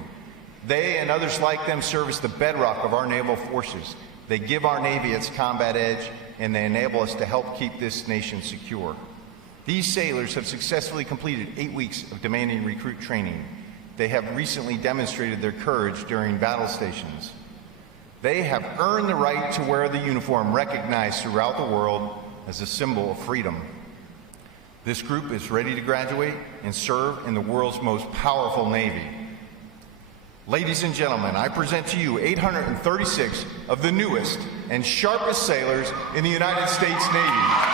They and others like them serve as the bedrock of our naval forces. They give our Navy its combat edge, and they enable us to help keep this nation secure. These sailors have successfully completed 8 weeks of demanding recruit training. They have recently demonstrated their courage during battle stations. They have earned the right to wear the uniform recognized throughout the world as a symbol of freedom. This group is ready to graduate and serve in the world's most powerful Navy. Ladies and gentlemen, I present to you 836 of the newest and sharpest sailors in the United States Navy.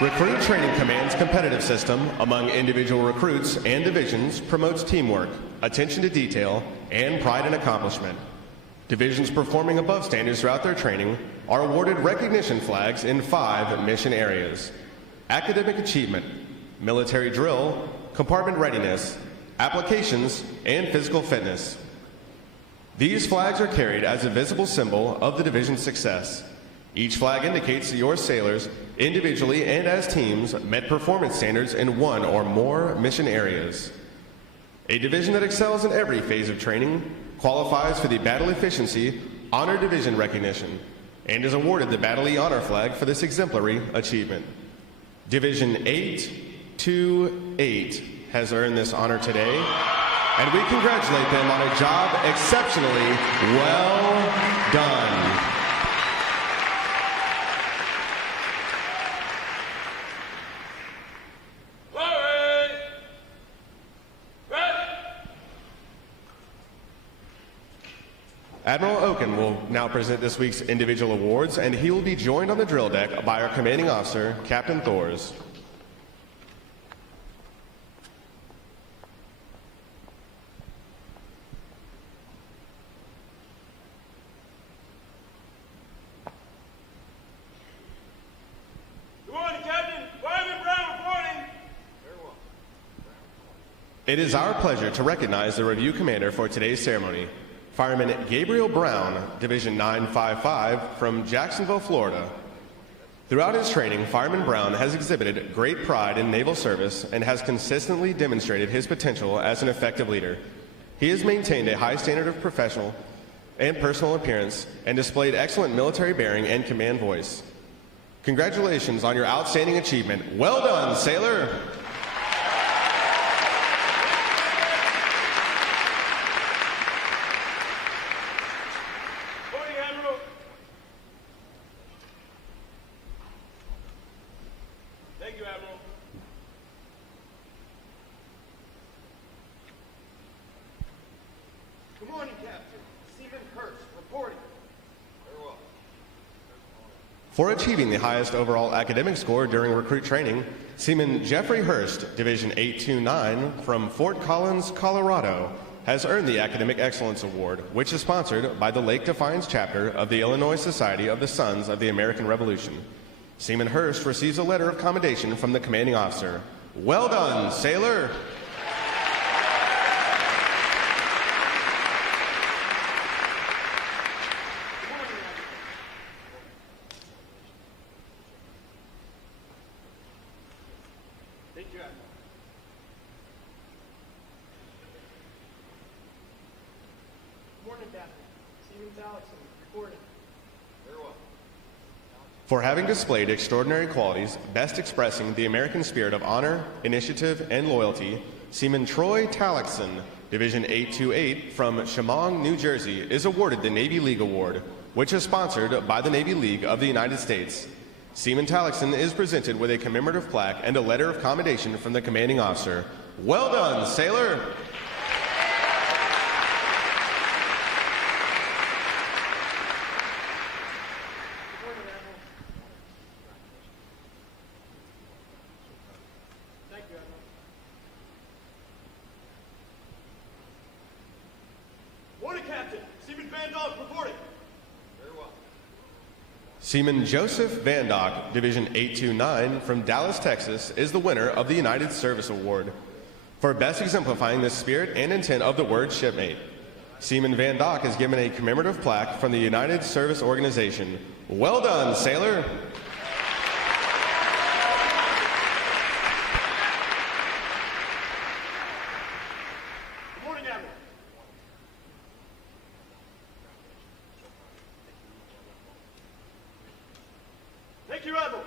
Recruit Training Command's competitive system among individual recruits and divisions promotes teamwork, attention to detail, and pride in accomplishment. Divisions performing above standards throughout their training are awarded recognition flags in 5 mission areas: academic achievement, military drill, compartment readiness, applications, and physical fitness. These flags are carried as a visible symbol of the division's success. Each flag indicates that your sailors, individually and as teams, met performance standards in 1 or more mission areas. A division that excels in every phase of training qualifies for the Battle Efficiency Honor Division recognition and is awarded the Battle E Honor Flag for this exemplary achievement. Division 828 has earned this honor today, and we congratulate them on a job exceptionally well done. Admiral Oken will now present this week's individual awards, and he will be joined on the drill deck by our commanding officer, Captain Thors. Good morning, Captain. Fireman Brown reporting. Very well. It is our pleasure to recognize the review commander for today's ceremony, Fireman Gabriel Brown, Division 955 from Jacksonville, Florida. Throughout his training, Fireman Brown has exhibited great pride in naval service and has consistently demonstrated his potential as an effective leader. He has maintained a high standard of professional and personal appearance and displayed excellent military bearing and command voice. Congratulations on your outstanding achievement. Well done, sailor! Morning, Admiral. Thank you, Admiral. Good morning, Captain. Seaman Hurst reporting. Very well. For achieving the highest overall academic score during recruit training, Seaman Jeffrey Hurst, Division 829 from Fort Collins, Colorado, has earned the Academic Excellence Award, which is sponsored by the Lake Defiance chapter of the Illinois Society of the Sons of the American Revolution. Seaman Hurst receives a letter of commendation from the commanding officer. Well done, sailor! Thank you, Admiral. Morning, Captain. Seaman Alexson reporting. Very well. For having displayed extraordinary qualities, best expressing the American spirit of honor, initiative, and loyalty, Seaman Troy Talixon, Division 828 from Chemung, New Jersey, is awarded the Navy League Award, which is sponsored by the Navy League of the United States. Seaman Talixon is presented with a commemorative plaque and a letter of commendation from the commanding officer. Well done, sailor! Thank you, Admiral. Morning, Captain. Seaman Van Dog reporting. Very well. Seaman Joseph Van Dock, Division 829 from Dallas, Texas, is the winner of the United Service Award for best exemplifying the spirit and intent of the word shipmate. Seaman Van Dock is given a commemorative plaque from the United Service Organization. Well done, sailor! Good morning, Admiral. Thank you, Admiral.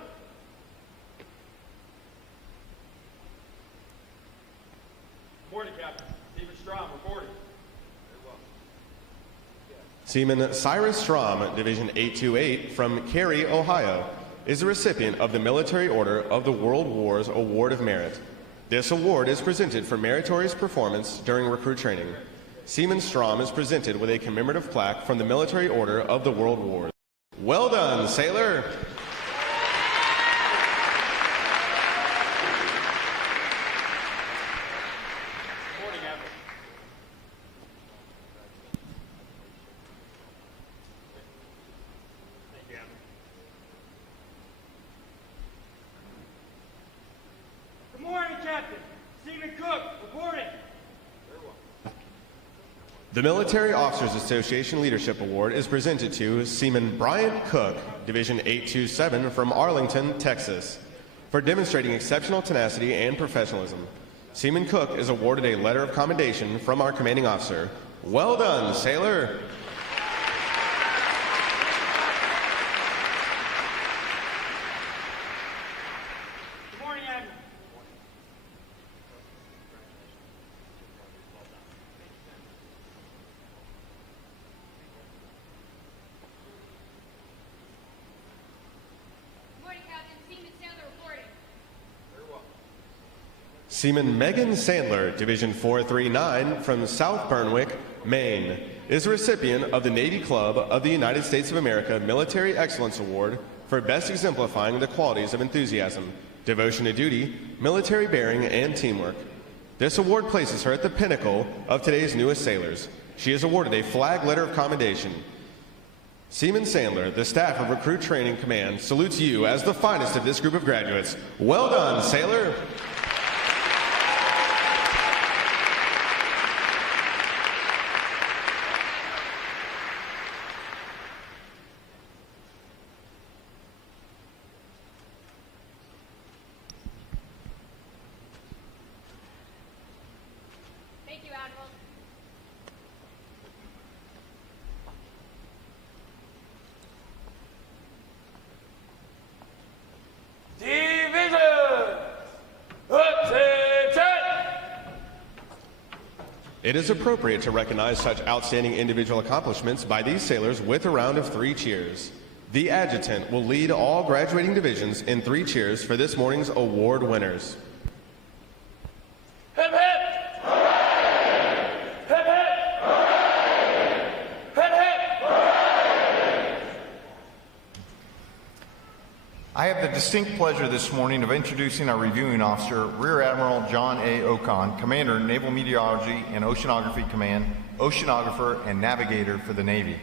Morning, Captain. Stephen Strom reporting. Very well. Seaman Cyrus Strom, Division 828 from Cary, Ohio, is the recipient of the Military Order of the World War's Award of Merit. This award is presented for meritorious performance during recruit training. Seaman Strom is presented with a commemorative plaque from the Military Order of the World Wars. Well done, sailor! Good morning, Admiral. Thank you, Admiral. Good morning, Captain. Seaman Cook reporting. The Military Officers Association Leadership Award is presented to Seaman Bryant Cook, Division 827 from Arlington, Texas, for demonstrating exceptional tenacity and professionalism. Seaman Cook is awarded a letter of commendation from our commanding officer. Well done, sailor! Good morning, Admiral. Good morning, Captain. Seaman Sandler reporting. Seaman Megan Sandler, Division 439 from South Burnwick, Maine, is a recipient of the Navy Club of the United States of America Military Excellence Award for best exemplifying the qualities of enthusiasm, devotion to duty, military bearing, and teamwork. This award places her at the pinnacle of today's newest sailors. She is awarded a flag letter of commendation. Seaman Sandler, the staff of Recruit Training Command, salutes you as the finest of this group of graduates. Well done, sailor! it is appropriate to recognize such outstanding individual accomplishments by these sailors with a round of 3 cheers. The adjutant will lead all graduating divisions in 3 cheers for this morning's award winners. Hip hip! Hooray! Hip hip! Hooray! Hip hip! Hooray! I have the distinct pleasure this morning of introducing our reviewing officer, Rear Admiral John A. Ocon, Commander, Naval Meteorology and Oceanography Command, Oceanographer and Navigator for the Navy.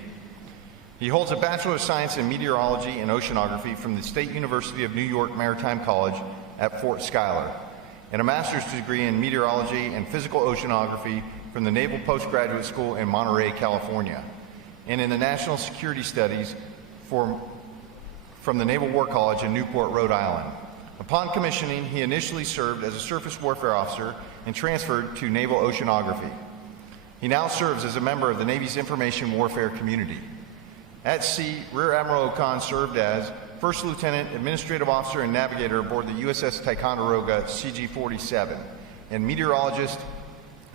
He holds a Bachelor of Science in Meteorology and Oceanography from the State University of New York Maritime College at Fort Schuyler, and a master's degree in Meteorology and Physical Oceanography from the Naval Postgraduate School in Monterey, California, and in the National Security Studies from the Naval War College in Newport, Rhode Island. Upon commissioning, he initially served as a surface warfare officer and transferred to Naval Oceanography. He now serves as a member of the Navy's Information Warfare Community. At sea, Rear Admiral Ocon served as First Lieutenant, Administrative Officer, and Navigator aboard the USS Ticonderoga CG-47, and Meteorologist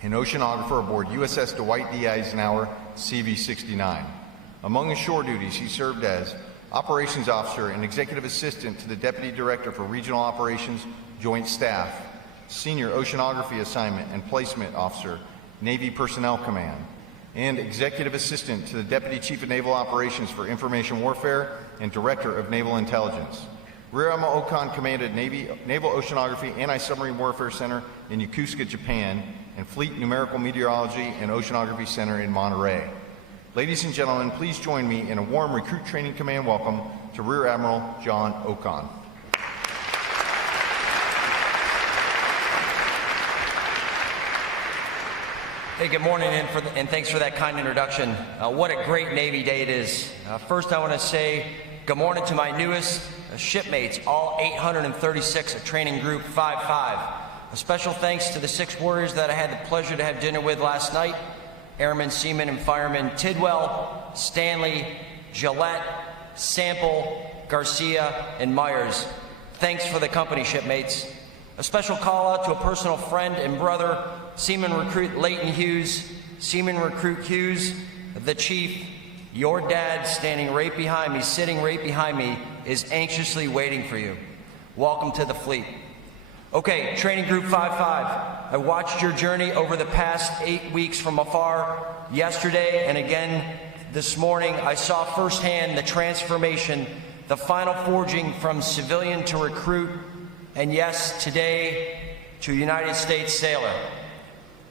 and Oceanographer aboard USS Dwight D. Eisenhower CV-69. Among his shore duties, he served as Operations Officer and Executive Assistant to the Deputy Director for Regional Operations Joint Staff, Senior Oceanography Assignment and Placement Officer, Navy Personnel Command, and Executive Assistant to the Deputy Chief of Naval Operations for Information Warfare and Director of Naval Intelligence. Rear Admiral Ocon commanded Naval Oceanography Anti-Submarine Warfare Center in Yokosuka, Japan, and Fleet Numerical Meteorology and Oceanography Center in Monterey. Ladies and gentlemen, please join me in a warm Recruit Training Command welcome to Rear Admiral John Ocon. Hey, good morning, and thanks for that kind introduction. What a great Navy day it is. First, I want to say good morning to my newest shipmates, all 836 of Training Group 5-5. A special thanks to the 6 warriors that I had the pleasure to have dinner with last night: Airman, Seaman, and Fireman Tidwell, Stanley, Gillette, Sample, Garcia, and Myers. Thanks for the company, shipmates. A special call out to a personal friend and brother, Seaman Recruit Leighton Hughes. Seaman Recruit Hughes, the Chief, your dad, standing right behind me, sitting right behind me, is anxiously waiting for you. Welcome to the fleet. Okay, Training Group 5-5. I watched your journey over the past 8 weeks from afar. Yesterday and again this morning, I saw firsthand the transformation, the final forging from civilian to recruit, and yes, today, to United States sailor.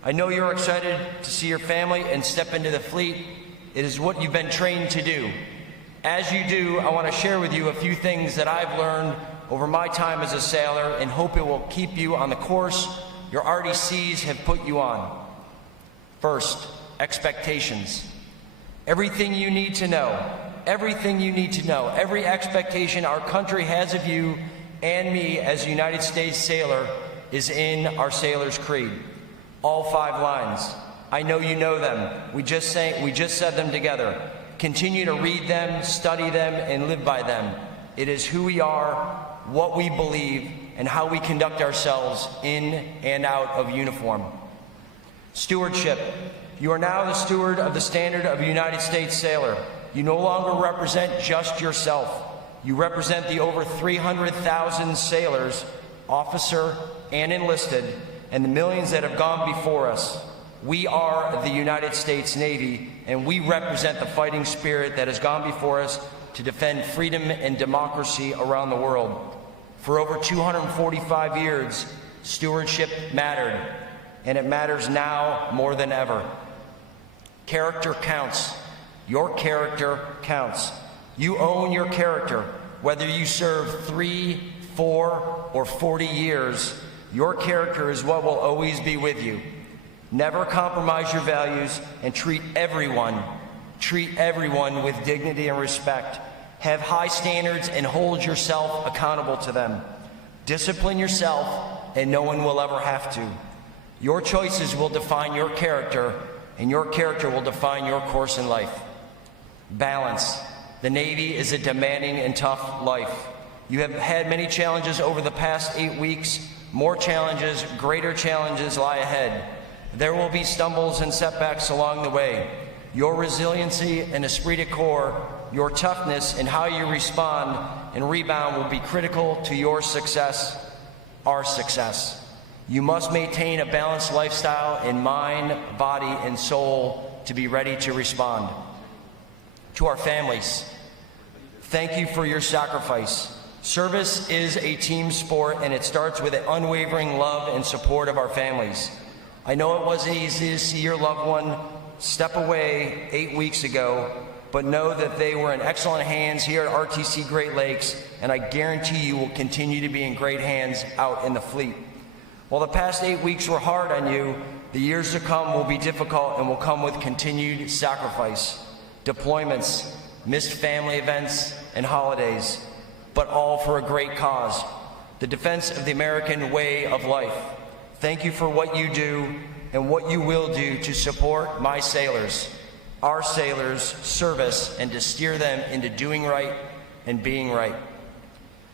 I know you're excited to see your family and step into the fleet. It is what you've been trained to do. As you do, I want to share with you a few things that I've learned over my time as a sailor and hope it will keep you on the course your RDCs have put you on. First, expectations. Everything you need to know, every expectation our country has of you and me as a United States sailor is in our Sailor's Creed. All 5 lines. I know you know them. We just said them together. Continue to read them, study them, and live by them. It is who we are, what we believe, and how we conduct ourselves in and out of uniform. Stewardship. You are now the steward of the standard of a United States sailor. You no longer represent just yourself. You represent the over 300,000 sailors, officer and enlisted, and the millions that have gone before us. We are the United States Navy, and we represent the fighting spirit that has gone before us to defend freedom and democracy around the world. For over 245 years, stewardship mattered, and it matters now more than ever. Character counts. Your character counts. You own your character. Whether you serve 3, 4, or 40 years, your character is what will always be with you. Never compromise your values and treat everyone with dignity and respect. Have high standards and hold yourself accountable to them. Discipline yourself, and no one will ever have to. Your choices will define your character, and your character will define your course in life. Balance. The Navy is a demanding and tough life. You have had many challenges over the past 8 weeks. More challenges, greater challenges lie ahead. There will be stumbles and setbacks along the way. Your resiliency and esprit de corps, your toughness and how you respond and rebound will be critical to your success, our success. You must maintain a balanced lifestyle in mind, body, and soul to be ready to respond. To our families, thank you for your sacrifice. Service is a team sport, and it starts with an unwavering love and support of our families. I know it wasn't easy to see your loved one step away 8 weeks ago, but know that they were in excellent hands here at RTC Great Lakes, and I guarantee you will continue to be in great hands out in the fleet. While the past 8 weeks were hard on you, the years to come will be difficult and will come with continued sacrifice, deployments, missed family events, and holidays, but all for a great cause, the defense of the American way of life. Thank you for what you do and what you will do to support my sailors, our sailors' service, and to steer them into doing right and being right.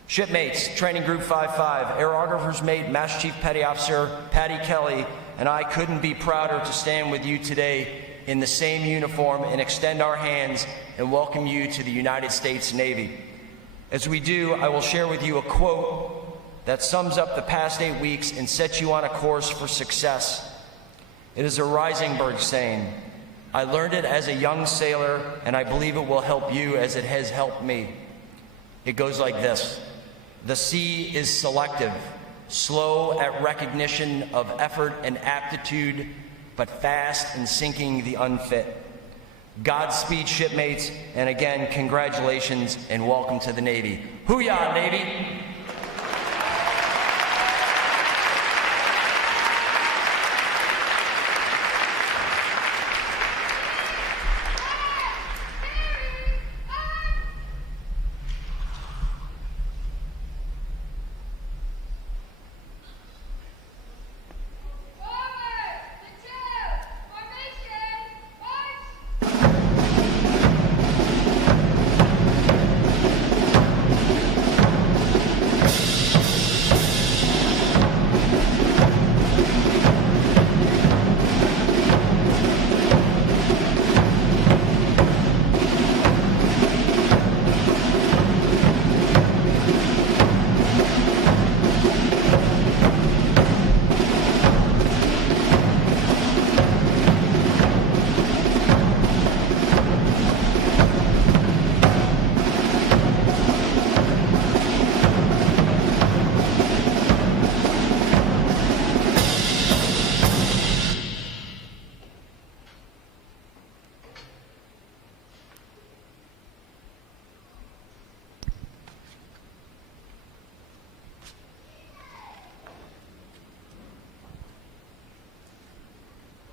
Shipmates, Training Group 55, Aerographer's Mate, Master Chief Petty Officer Patty Kelly, and I couldn't be prouder to stand with you today in the same uniform and extend our hands and welcome you to the United States Navy. As we do, I will share with you a quote that sums up the past 8 weeks and sets you on a course for success. It is a Risingberg saying. I learned it as a young sailor, and I believe it will help you as it has helped me. It goes like this. The sea is selective, slow at recognition of effort and aptitude, but fast in sinking the unfit. Godspeed, shipmates, and again, congratulations and welcome to the Navy. Hoo-yah, Navy!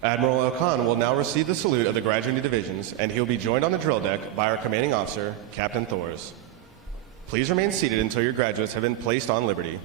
Admiral O'Connor will now receive the salute of the graduating divisions, and he will be joined on the drill deck by our commanding officer, Captain Thors. Please remain seated until your graduates have been placed on liberty.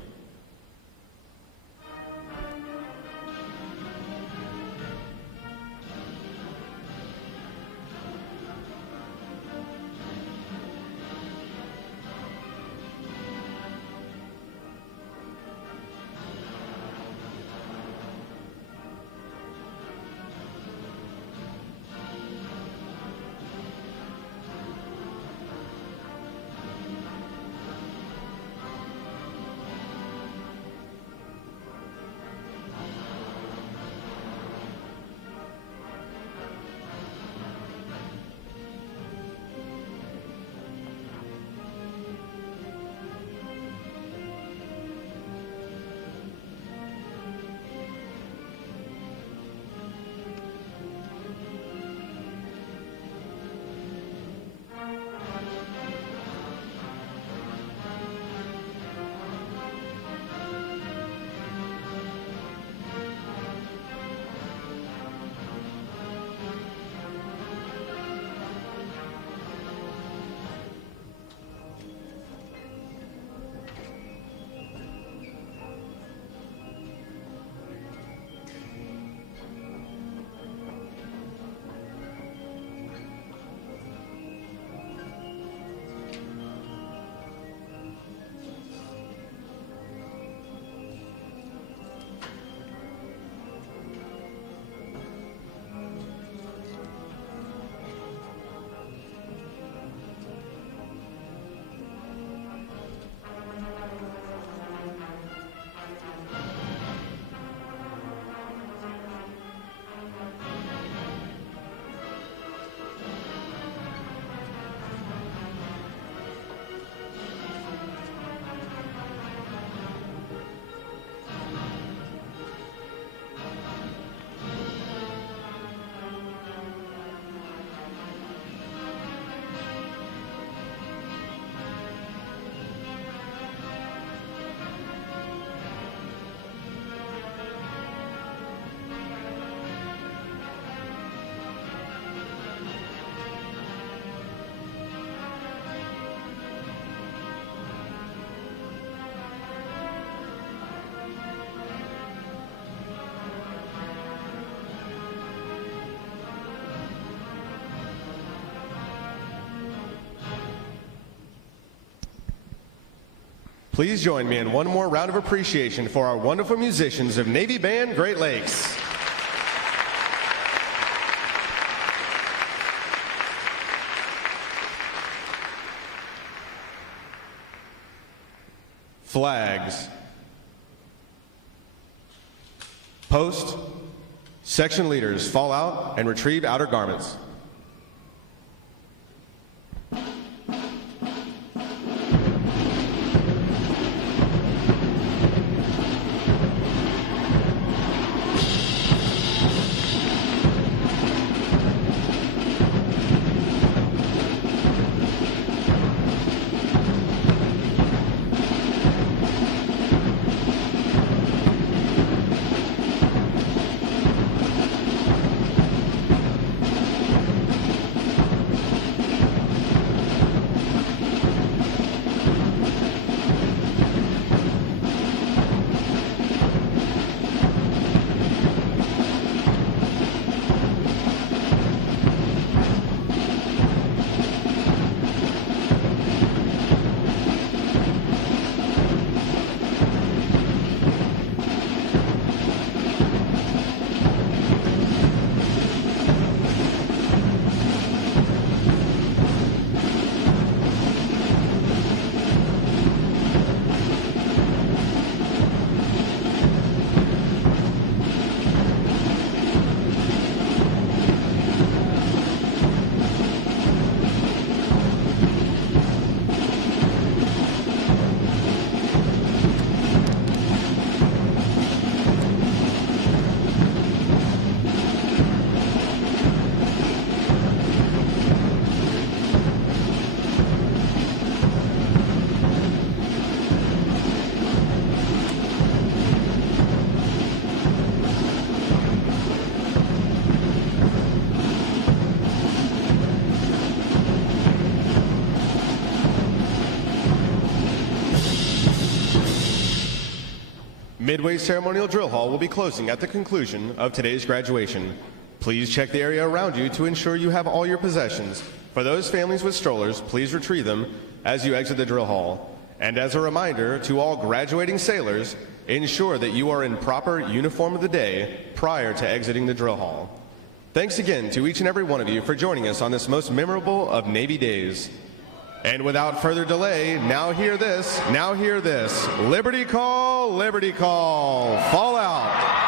Please join me in one more round of appreciation for our wonderful musicians of Navy Band Great Lakes. Flags. Post. Section leaders fall out and retrieve outer garments. Midway Ceremonial Drill Hall will be closing at the conclusion of today's graduation. Please check the area around you to ensure you have all your possessions. For those families with strollers, please retrieve them as you exit the drill hall. And as a reminder to all graduating sailors, ensure that you are in proper uniform of the day prior to exiting the drill hall. Thanks again to each and every one of you for joining us on this most memorable of Navy days. And without further delay, now hear this, Liberty Call, fall out.